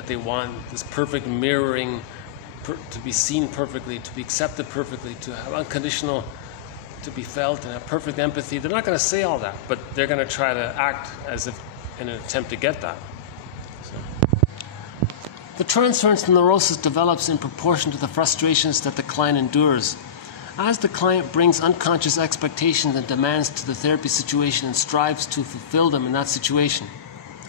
they want this perfect mirroring, to be seen perfectly, to be accepted perfectly, to have unconditional, to be felt, and have perfect empathy. They're not going to say all that, but they're going to try to act as if in an attempt to get that. The transference neurosis develops in proportion to the frustrations that the client endures. As the client brings unconscious expectations and demands to the therapy situation and strives to fulfill them in that situation.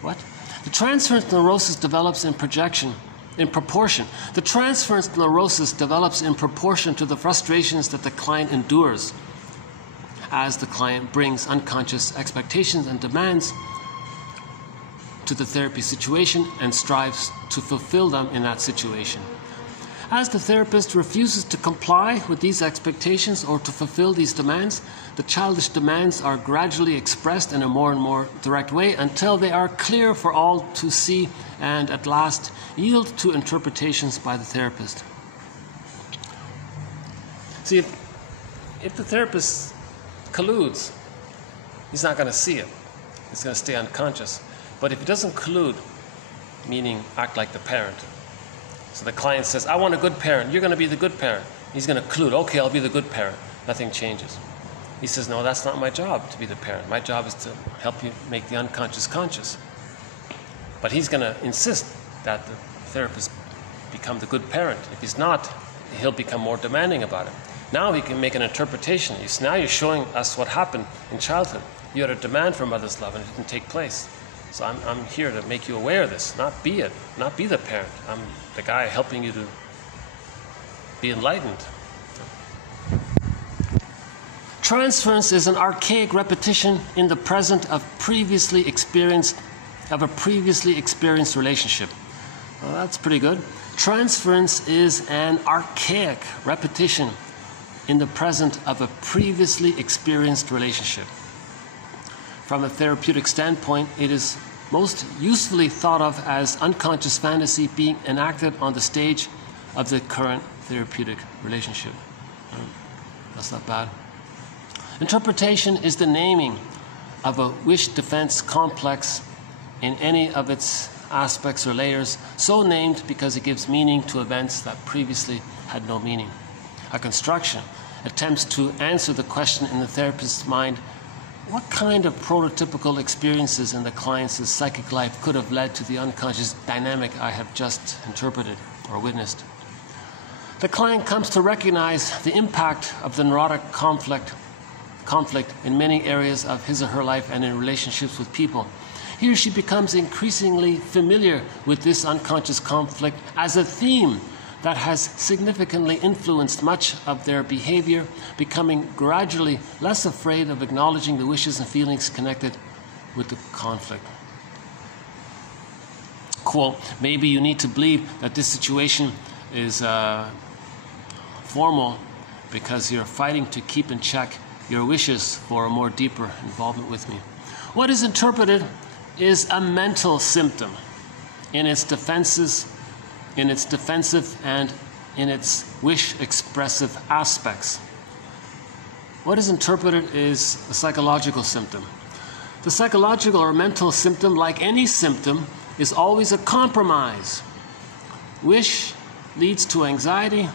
What? The transference neurosis develops in proportion. The transference neurosis develops in proportion to the frustrations that the client endures. As the client brings unconscious expectations and demands to the therapy situation and strives to fulfill them in that situation. As the therapist refuses to comply with these expectations or to fulfill these demands, the childish demands are gradually expressed in a more and more direct way until they are clear for all to see and at last yield to interpretations by the therapist. See, if the therapist colludes, he's not going to see it. He's going to stay unconscious. But if he doesn't collude, meaning act like the parent. So the client says, I want a good parent. You're going to be the good parent. He's going to collude. Okay, I'll be the good parent. Nothing changes. He says, no, that's not my job to be the parent. My job is to help you make the unconscious conscious. But he's going to insist that the therapist become the good parent. If he's not, he'll become more demanding about it. Now he can make an interpretation. Now you're showing us what happened in childhood. You had a demand for mother's love and it didn't take place. So I'm here to make you aware of this, not be the parent. I'm the guy helping you to be enlightened. Transference is an archaic repetition in the present of a previously experienced relationship. Well, that's pretty good. Transference is an archaic repetition in the present of a previously experienced relationship. From a therapeutic standpoint, it is most usefully thought of as unconscious fantasy being enacted on the stage of the current therapeutic relationship. That's not bad. Interpretation is the naming of a wish-defense complex in any of its aspects or layers, so named because it gives meaning to events that previously had no meaning. A construction attempts to answer the question in the therapist's mind, what kind of prototypical experiences in the client's psychic life could have led to the unconscious dynamic I have just interpreted or witnessed? The client comes to recognize the impact of the neurotic conflict in many areas of his or her life and in relationships with people. He or she becomes increasingly familiar with this unconscious conflict as a theme that has significantly influenced much of their behavior, becoming gradually less afraid of acknowledging the wishes and feelings connected with the conflict. Quote, maybe you need to believe that this situation is formal because you're fighting to keep in check your wishes for a more deeper involvement with me. What is interpreted is a mental symptom in its defensive and in its wish-expressive aspects. What is interpreted is a psychological symptom. The psychological or mental symptom, like any symptom, is always a compromise. Wish leads to anxiety,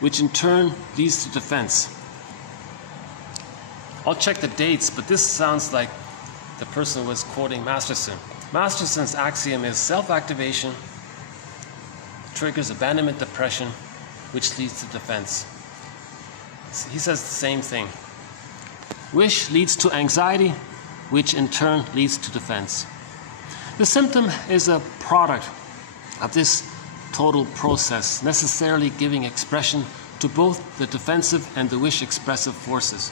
which in turn leads to defense. I'll check the dates, but this sounds like the person was quoting Masterson. Masterson's axiom is self-activation triggers abandonment depression, which leads to defense. He says the same thing. Wish leads to anxiety, which in turn leads to defense. The symptom is a product of this total process, necessarily giving expression to both the defensive and the wish-expressive forces.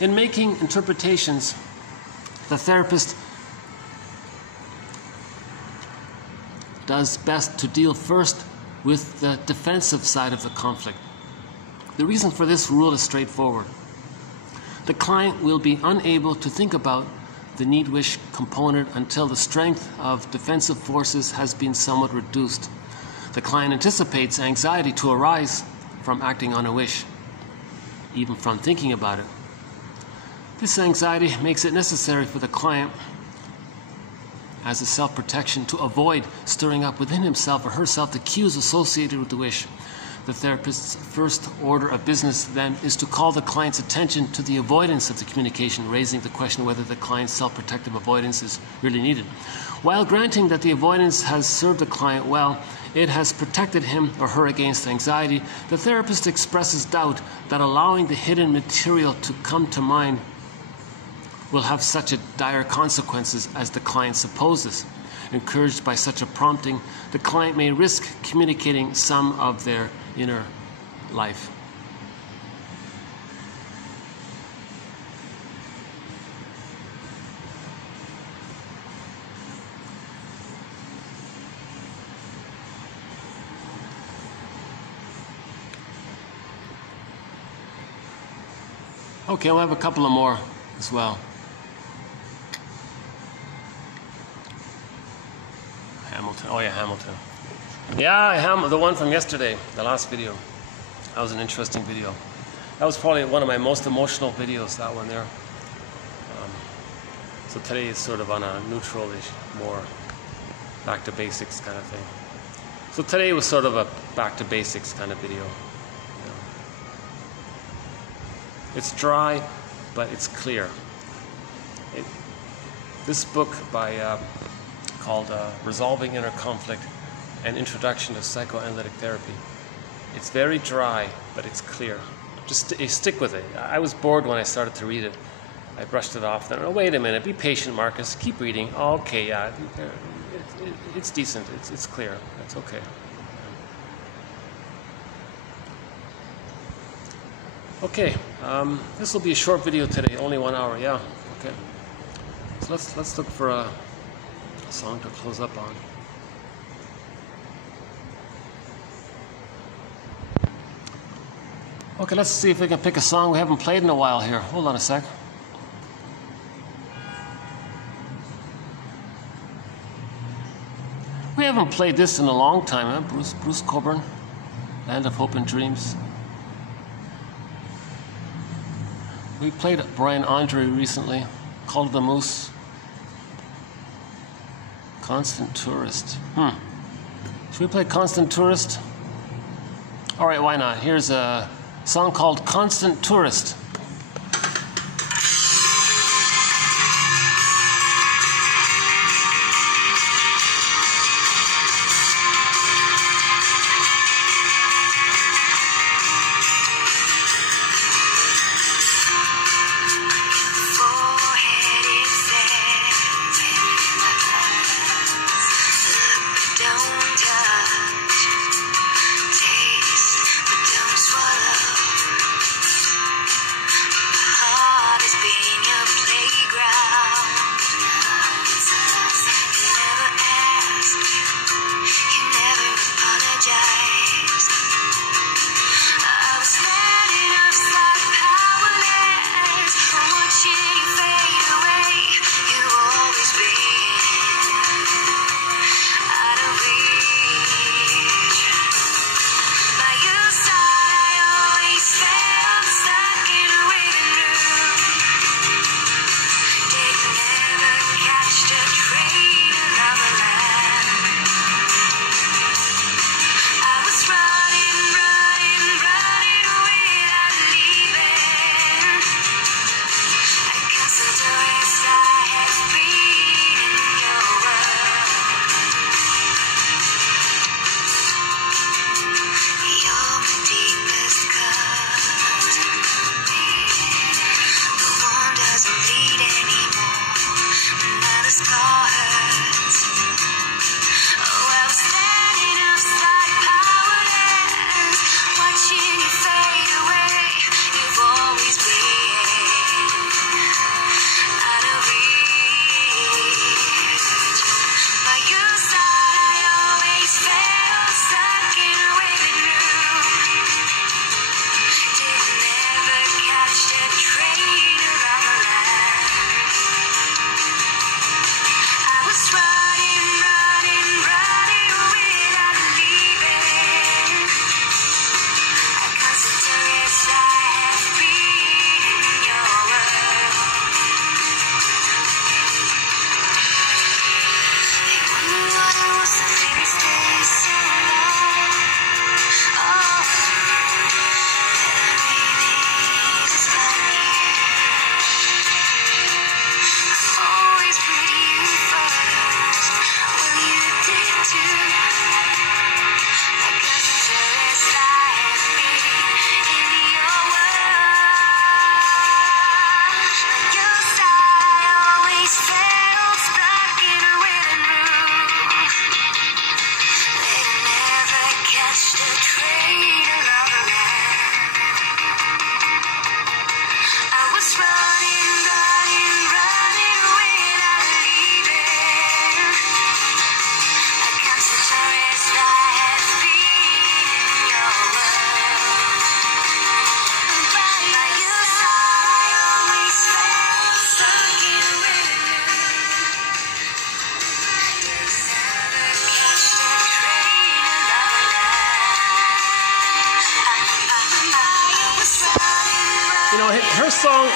In making interpretations, the therapist does best to deal first with the defensive side of the conflict. The reason for this rule is straightforward. The client will be unable to think about the need-wish component until the strength of defensive forces has been somewhat reduced. The client anticipates anxiety to arise from acting on a wish, even from thinking about it. This anxiety makes it necessary for the client, as a self-protection, to avoid stirring up within himself or herself the cues associated with the wish. The therapist's first order of business then is to call the client's attention to the avoidance of the communication, raising the question whether the client's self-protective avoidance is really needed. While granting that the avoidance has served the client well, it has protected him or her against anxiety, the therapist expresses doubt that allowing the hidden material to come to mind will have such a dire consequences as the client supposes. Encouraged by such a prompting, the client may risk communicating some of their inner life. Okay, we'll have a couple of more as well. Hamilton. Oh yeah, Hamilton. Yeah, the one from yesterday, the last video. That was an interesting video. That was probably one of my most emotional videos, that one there. So today is sort of on a neutral-ish, more back to basics kind of thing. So today was sort of a back to basics kind of video. It's dry, but it's clear. This book called Resolving Inner Conflict, An Introduction to Psychoanalytic Therapy. It's very dry, but it's clear. Just stick with it. I was bored when I started to read it. I brushed it off. Then, oh, wait a minute. Be patient, Marcus. Keep reading. Oh, okay, yeah. It's decent. It's clear. That's okay. Okay. This will be a short video today. Only 1 hour. Yeah. Okay. So let's look for a song to close up on. Okay, let's see if we can pick a song we haven't played in a while here. Hold on a sec. We haven't played this in a long time, huh? Bruce Coburn, Land of Hope and Dreams. We played Brian Andre recently, Call of the Moose. Constant Tourist. Should we play Constant Tourist? All right, why not? Here's a song called Constant Tourist.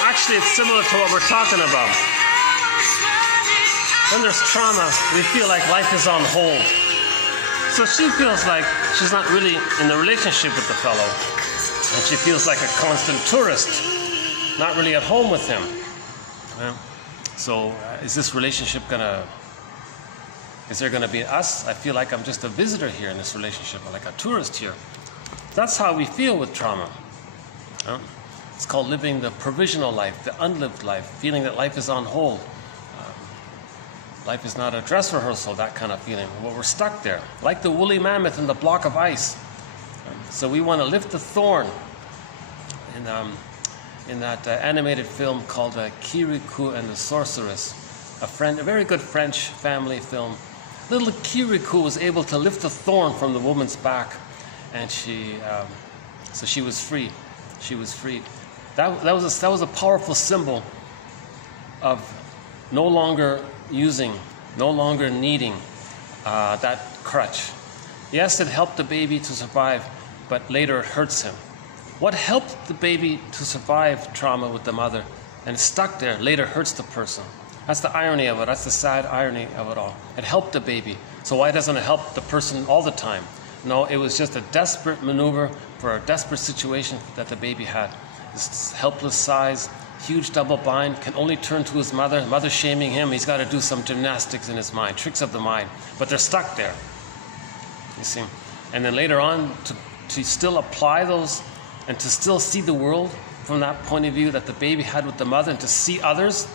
actually it's similar to what we're talking about. When there's trauma, we feel like life is on hold. So she feels like she's not really in a relationship with the fellow. And she feels like a constant tourist, not really at home with him. So is this relationship is there gonna be us? I feel like I'm just a visitor here in this relationship, or like a tourist here. That's how we feel with trauma. It's called living the provisional life, the unlived life, feeling that life is on hold. Life is not a dress rehearsal, that kind of feeling. Well, we're stuck there, like the woolly mammoth in the block of ice. So we want to lift the thorn. In that animated film called Kirikou and the Sorceress, a very good French family film. Little Kirikou was able to lift the thorn from the woman's back, and so she was free. She was free. That was a powerful symbol of no longer needing that crutch. Yes, it helped the baby to survive, but later it hurts him. What helped the baby to survive trauma with the mother and it's stuck there later hurts the person. That's the irony of it. That's the sad irony of it all. It helped the baby. So why doesn't it help the person all the time? No, it was just a desperate maneuver for a desperate situation that the baby had. This helpless size, huge double bind, can only turn to his mother. Mother shaming him. He's got to do some gymnastics in his mind, tricks of the mind. But they're stuck there. You see? And then later on, to still apply those and to still see the world from that point of view that the baby had with the mother, and to see others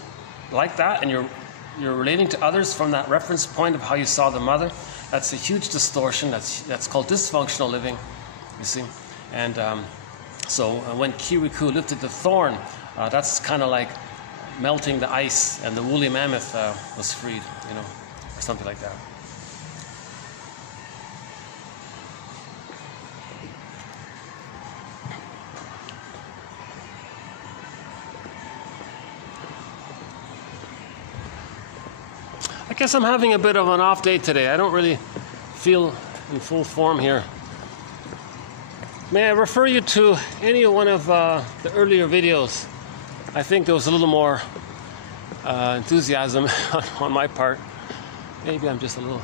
like that, and you're relating to others from that reference point of how you saw the mother, that's a huge distortion. That's called dysfunctional living, you see. And so when Kirikou lifted the thorn, that's kind of like melting the ice, and the woolly mammoth was freed, or something like that. I guess I'm having a bit of an off day today. I don't really feel in full form here. May I refer you to any one of the earlier videos? I think there was a little more enthusiasm on my part. Maybe I'm just a little...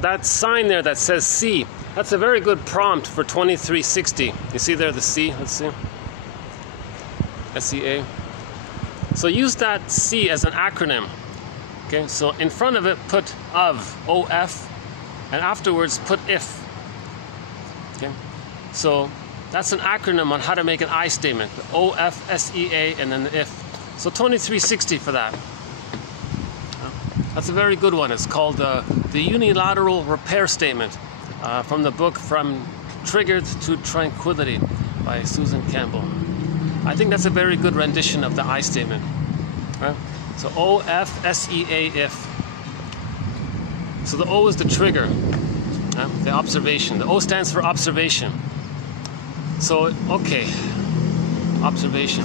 That sign there that says C, that's a very good prompt for 2360. You see there the C? Let's see. SEA. So use that C as an acronym. Okay, so in front of it put of, OF, and afterwards put if. Okay, so that's an acronym on how to make an I statement. OF, SEA, and then the if. So 2360 for that. That's a very good one. It's called the Unilateral Repair Statement from the book From Triggered to Tranquility by Susan Campbell. I think that's a very good rendition of the I statement. Right? So O, F, S, E, A, if. So the O is the trigger, the observation. The O stands for observation. So, okay, observation.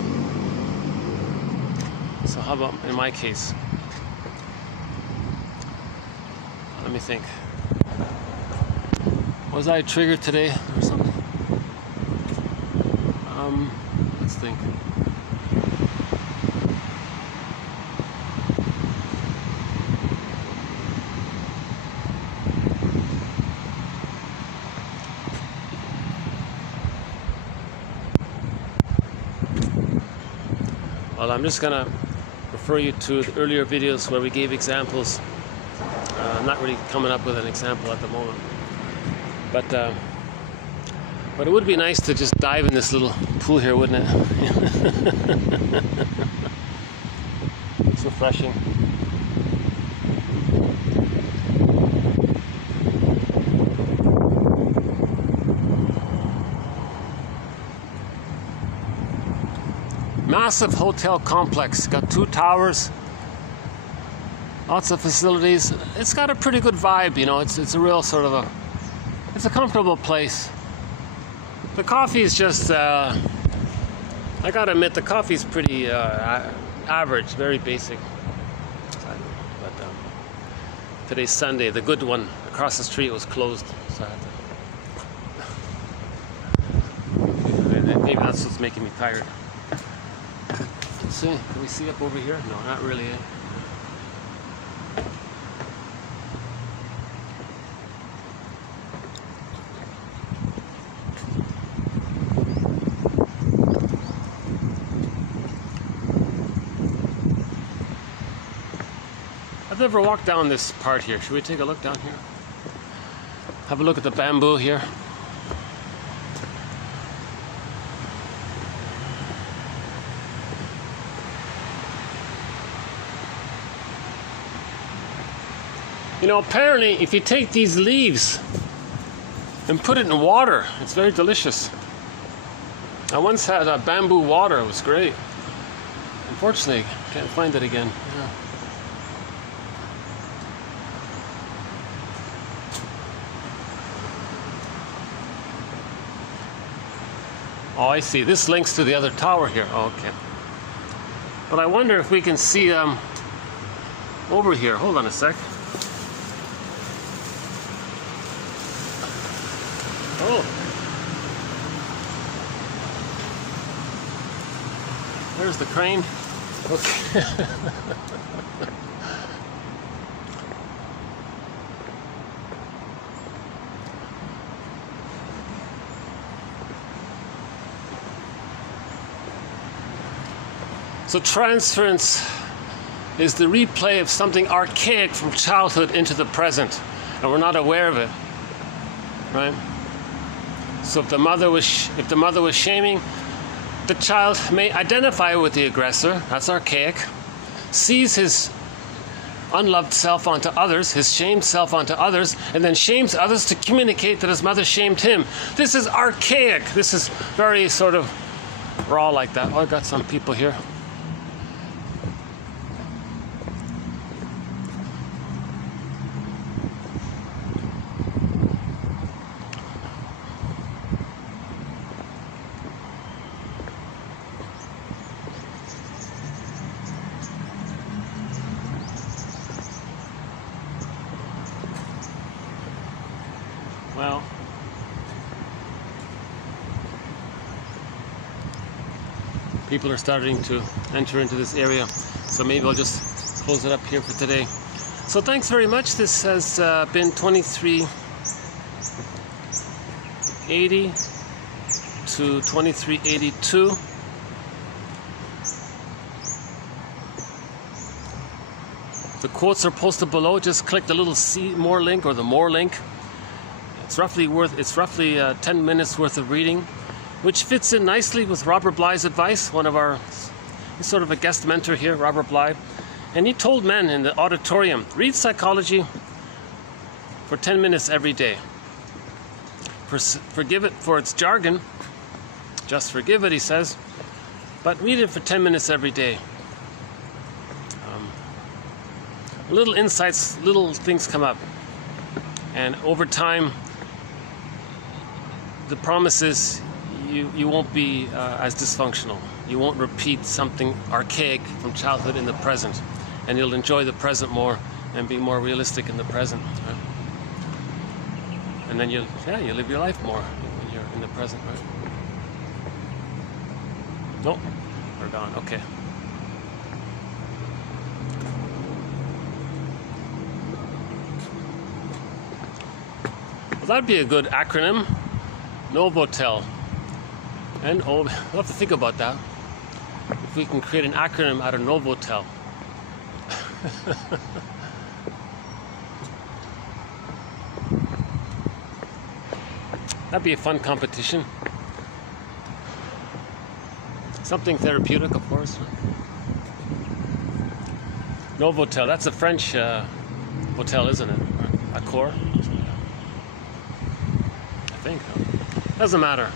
So how about in my case? Let me think. Was I triggered today or something? Let's think. Well, I'm just gonna refer you to the earlier videos where we gave examples. I'm not really coming up with an example at the moment, but it would be nice to just dive in this little pool here, wouldn't it? It's refreshing. Massive hotel complex, got 2 towers. Lots of facilities. It's got a pretty good vibe, It's a real sort of it's a comfortable place. The coffee is just, I gotta admit, the coffee is pretty average, very basic. But today's Sunday, the good one across the street was closed, so I had to, maybe that's what's making me tired. Let's see, can we see up over here? No, not really. I've never walked down this part here. Should we take a look down here? Have a look at the bamboo here. You know, apparently if you take these leaves and put it in water, it's very delicious. I once had a bamboo water, it was great. Unfortunately, can't find it again. Yeah. Oh, I see. This links to the other tower here. Oh, okay. But I wonder if we can see over here. Hold on a sec. Oh. There's the crane. Okay. So transference is the replay of something archaic from childhood into the present, and we're not aware of it, right? So if the mother was shaming, the child may identify with the aggressor. That's archaic. Sees his unloved self onto others, his shamed self onto others, and then shames others to communicate that his mother shamed him. This is archaic. This is very sort of raw like that. Oh, I got some people here. Well, people are starting to enter into this area, so maybe I'll just close it up here for today. So thanks very much. This has been 2380 to 2382. The quotes are posted below. Just click the little see more link or the more link. It's roughly 10 minutes worth of reading, which fits in nicely with Robert Bly's advice. He's sort of a guest mentor here, Robert Bly. And he told men in the auditorium, read psychology for 10 minutes every day. Forgive it for its jargon. Just forgive it, he says. But read it for 10 minutes every day. Little insights, little things come up. And over time, the promise is you won't be as dysfunctional. You won't repeat something archaic from childhood in the present. And you'll enjoy the present more and be more realistic in the present. Right? And then you live your life more when you're in the present. Right? Nope, we're gone. Okay. Well, that'd be a good acronym. Novotel. And we'll have to think about that. If we can create an acronym out of Novotel. That'd be a fun competition. Something therapeutic, of course. Novotel, that's a French hotel, isn't it? Accor? I think. Doesn't matter.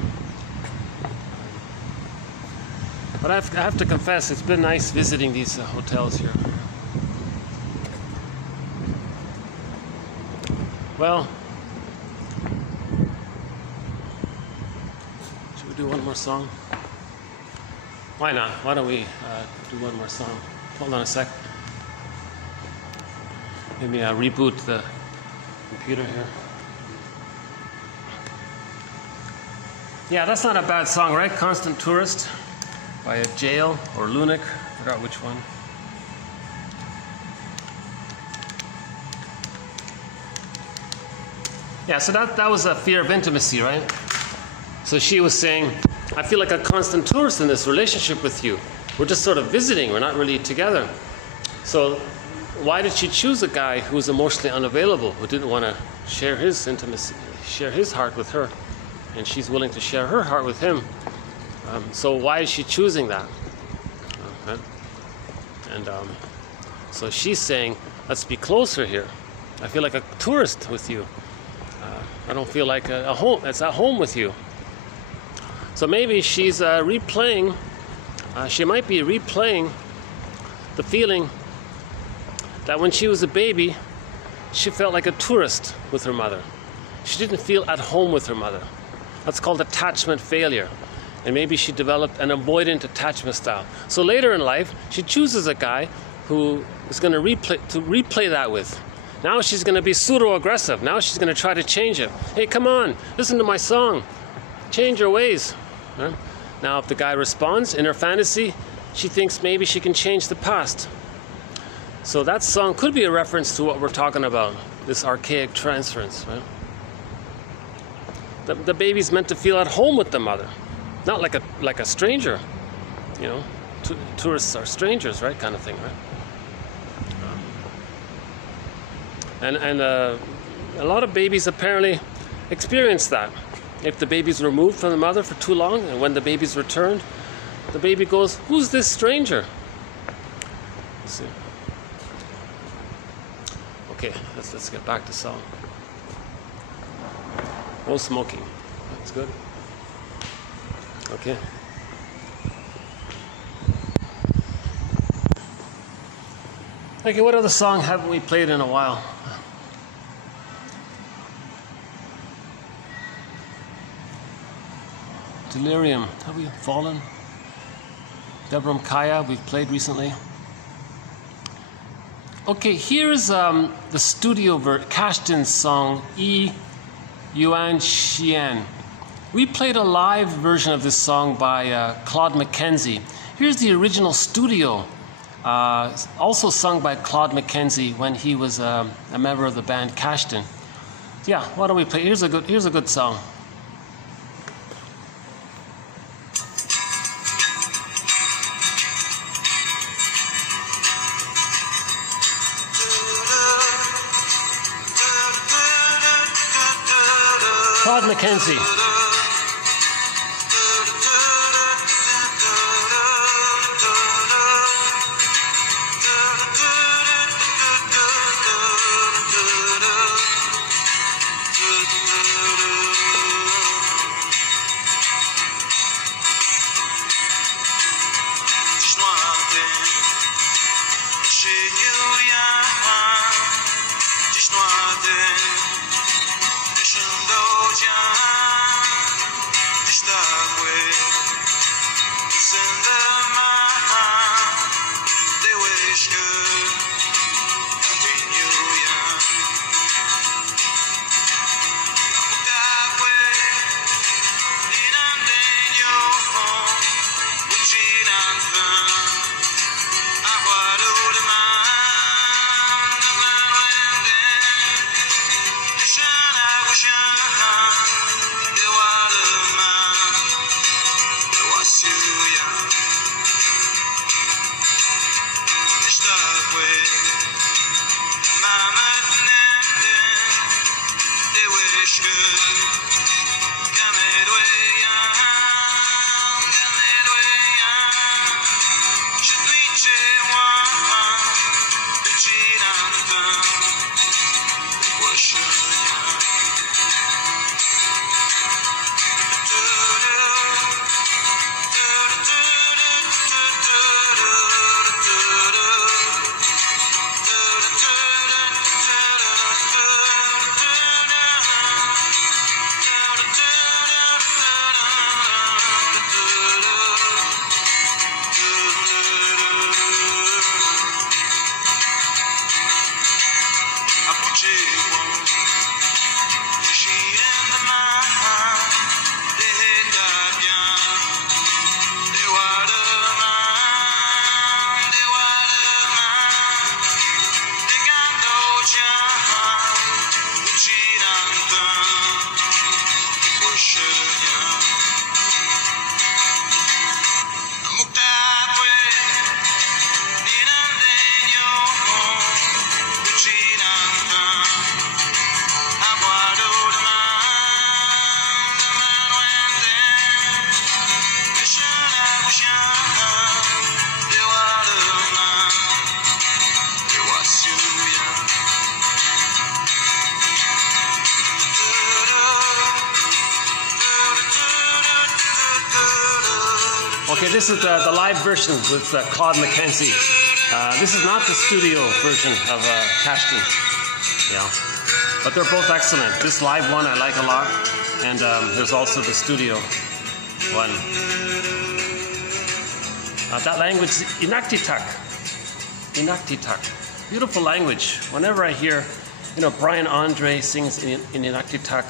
But I have to confess, it's been nice visiting these hotels here. Well, should we do one more song? Why not? Why don't we do one more song? Hold on a sec. Let me reboot the computer here. Yeah, that's not a bad song, right? Constant Tourist by Jail or Lunik. I forgot which one. Yeah, so that was a fear of intimacy, right? So she was saying, I feel like a constant tourist in this relationship with you. We're just sort of visiting, we're not really together. So why did she choose a guy who was emotionally unavailable, who didn't want to share his intimacy, share his heart with her? And she's willing to share her heart with him. So why is she choosing that? Okay. And so she's saying, let's be closer here. I feel like a tourist with you. I don't feel like a home. It's at home with you. So maybe she's replaying. She might be replaying the feeling that when she was a baby, she felt like a tourist with her mother. She didn't feel at home with her mother. That's called attachment failure. And maybe she developed an avoidant attachment style. So later in life, she chooses a guy who is going to replay that with. Now she's going to be pseudo-aggressive. Now she's going to try to change it. Hey, come on, listen to my song. Change your ways. Right? Now, if the guy responds in her fantasy, she thinks maybe she can change the past. So that song could be a reference to what we're talking about, this archaic transference. Right? The baby's meant to feel at home with the mother, not like a stranger. You know, tourists are strangers, right? Kind of thing, right? And a lot of babies apparently experience that. If the baby's removed from the mother for too long, and when the baby's returned, the baby goes, "Who's this stranger?" Let's see. Okay, let's get back to song. No smoking. That's good. Okay. Okay, what other song haven't we played in a while? Delirium. Have we fallen? Debram Kaya, we've played recently. Okay, here's the studio Kashtan's song, E Yuan Xian. We played a live version of this song by Claude McKenzie. Here's the original studio, also sung by Claude McKenzie when he was a member of the band Kashtan. Yeah, why don't we play? Here's a good song. Claude McKenzie. Okay, this is the live version with Claude McKenzie. This is not the studio version of Cashton. Yeah, but they're both excellent. This live one I like a lot, and there's also the studio one. That language, Inuktitut. Inuktitut. Beautiful language. Whenever I hear, Brian Andre sings in Inuktitut,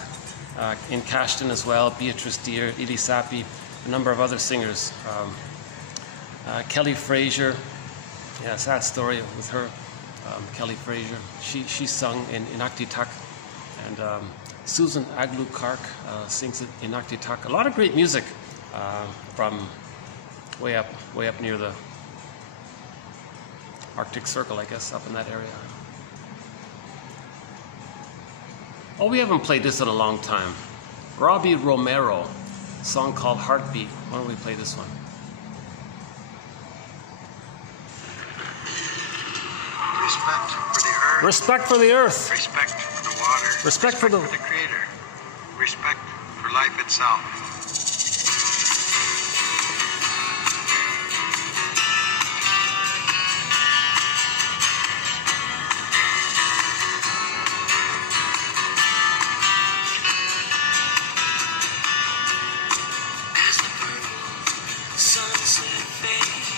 in Cashton as well, Beatrice Deer, Edie Sappi, a number of other singers. Kelly Fraser, yeah, sad story with her. Kelly Fraser, she sung in Inuktitut, and Susan Aglu-Clark sings it in Inuktitut. A lot of great music from way up near the Arctic Circle, I guess, up in that area. Oh, we haven't played this in a long time. Robbie Romero, a song called Heartbeat. Why don't we play this one? Respect for the earth. Respect for the earth. Respect for the water. Respect for the Creator. Respect for life itself. As the purple sunset fades,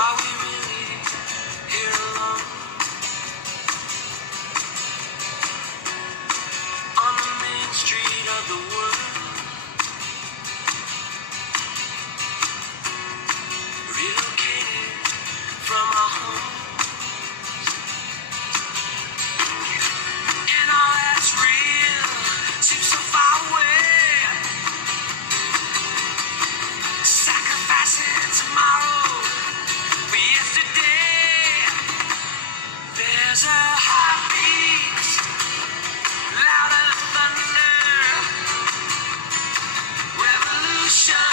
are we really here alone? On the main street of the world, relocated from our homes, and all that's real seems so far away. Sacrificing tomorrow for yesterday. There's a heartbeat louder than thunder. Revolution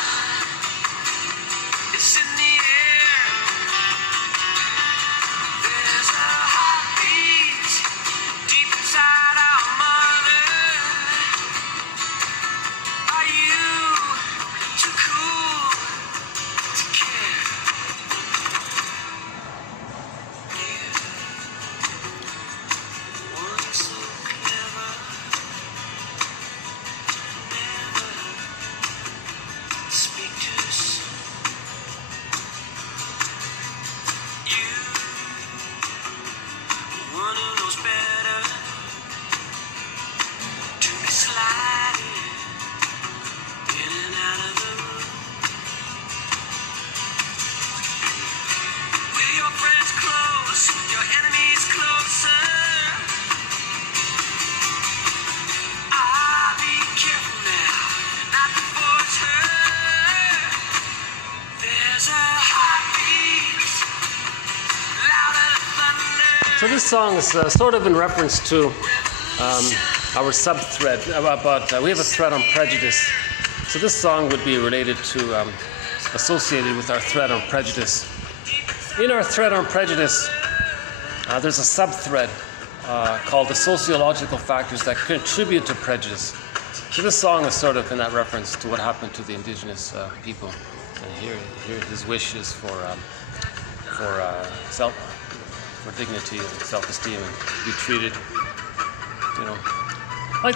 is in the air. There's a heartbeat deep inside our mother. Are you too cool to care? Once so clever, never speak too soon. You, one who knows better to be sliding in and out of the room. With your friends close, your enemies closer. Ah, be careful now, not before it's heard. There's a heartbeat louder than thunder. So this song is sort of in reference to our sub-thread about we have a thread on prejudice. So this song would be related to associated with our thread on prejudice. In our thread on prejudice, there's a sub-thread called the sociological factors that contribute to prejudice. So this song is sort of in that reference to what happened to the indigenous people, and here his wishes for dignity and self-esteem, and be treated, like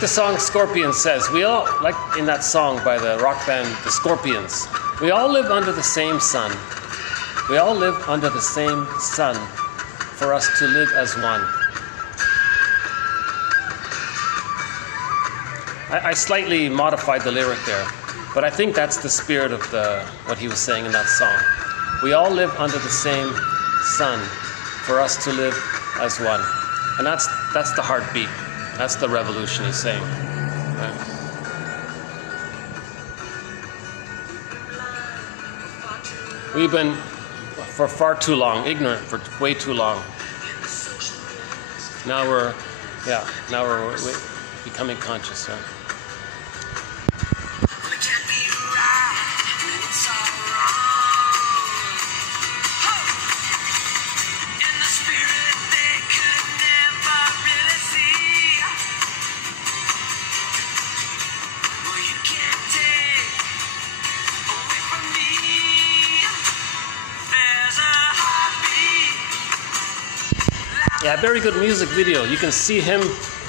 the song Scorpions says. We all, like in that song by the rock band the Scorpions, we all live under the same sun. We all live under the same sun for us to live as one. I slightly modified the lyric there, but I think that's the spirit of what he was saying in that song. We all live under the same sun for us to live as one. And that's the heartbeat. That's the revolution he's saying. Right? We've been, for far too long, ignorant for way too long. Now we're becoming conscious, right? You can't Yeah, very good music video. You can see him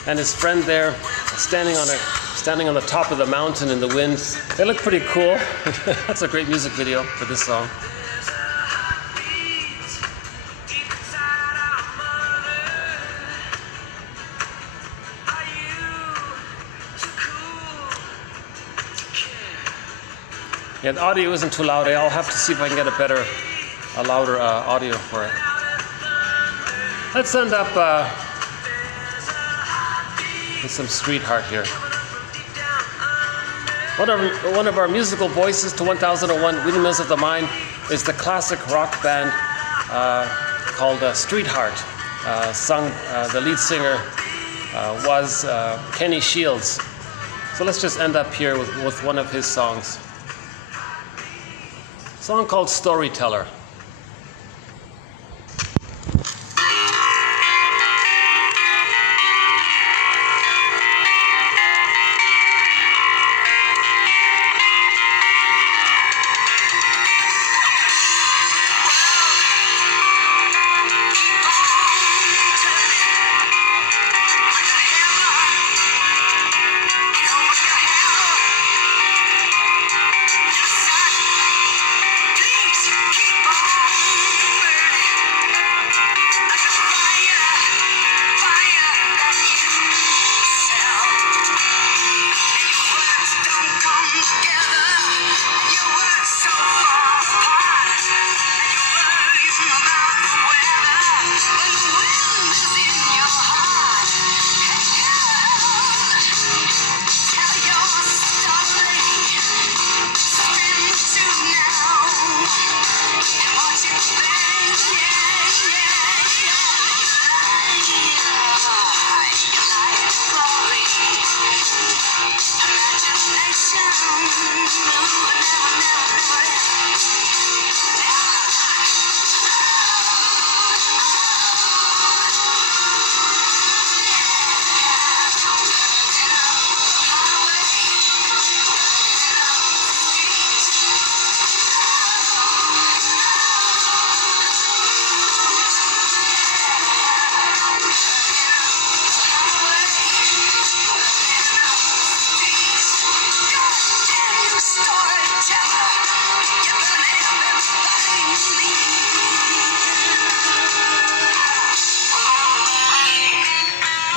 and his friend there standing on the top of the mountain in the wind. They look pretty cool. That's a great music video for this song. Yeah, the audio isn't too loud. I'll have to see if I can get a louder audio for it. Let's end up with some Streetheart here. One of our musical voices to 1001 Windmills of the Mind is the classic rock band called Streetheart. The lead singer was Kenny Shields. So let's just end up here with one of his songs. A song called Storyteller.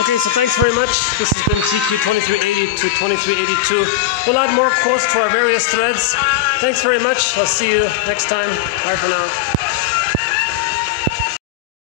Okay, so thanks very much. This has been TQ 2380 to 2382. We'll add more quotes to our various threads. Thanks very much. I'll see you next time. Bye for now.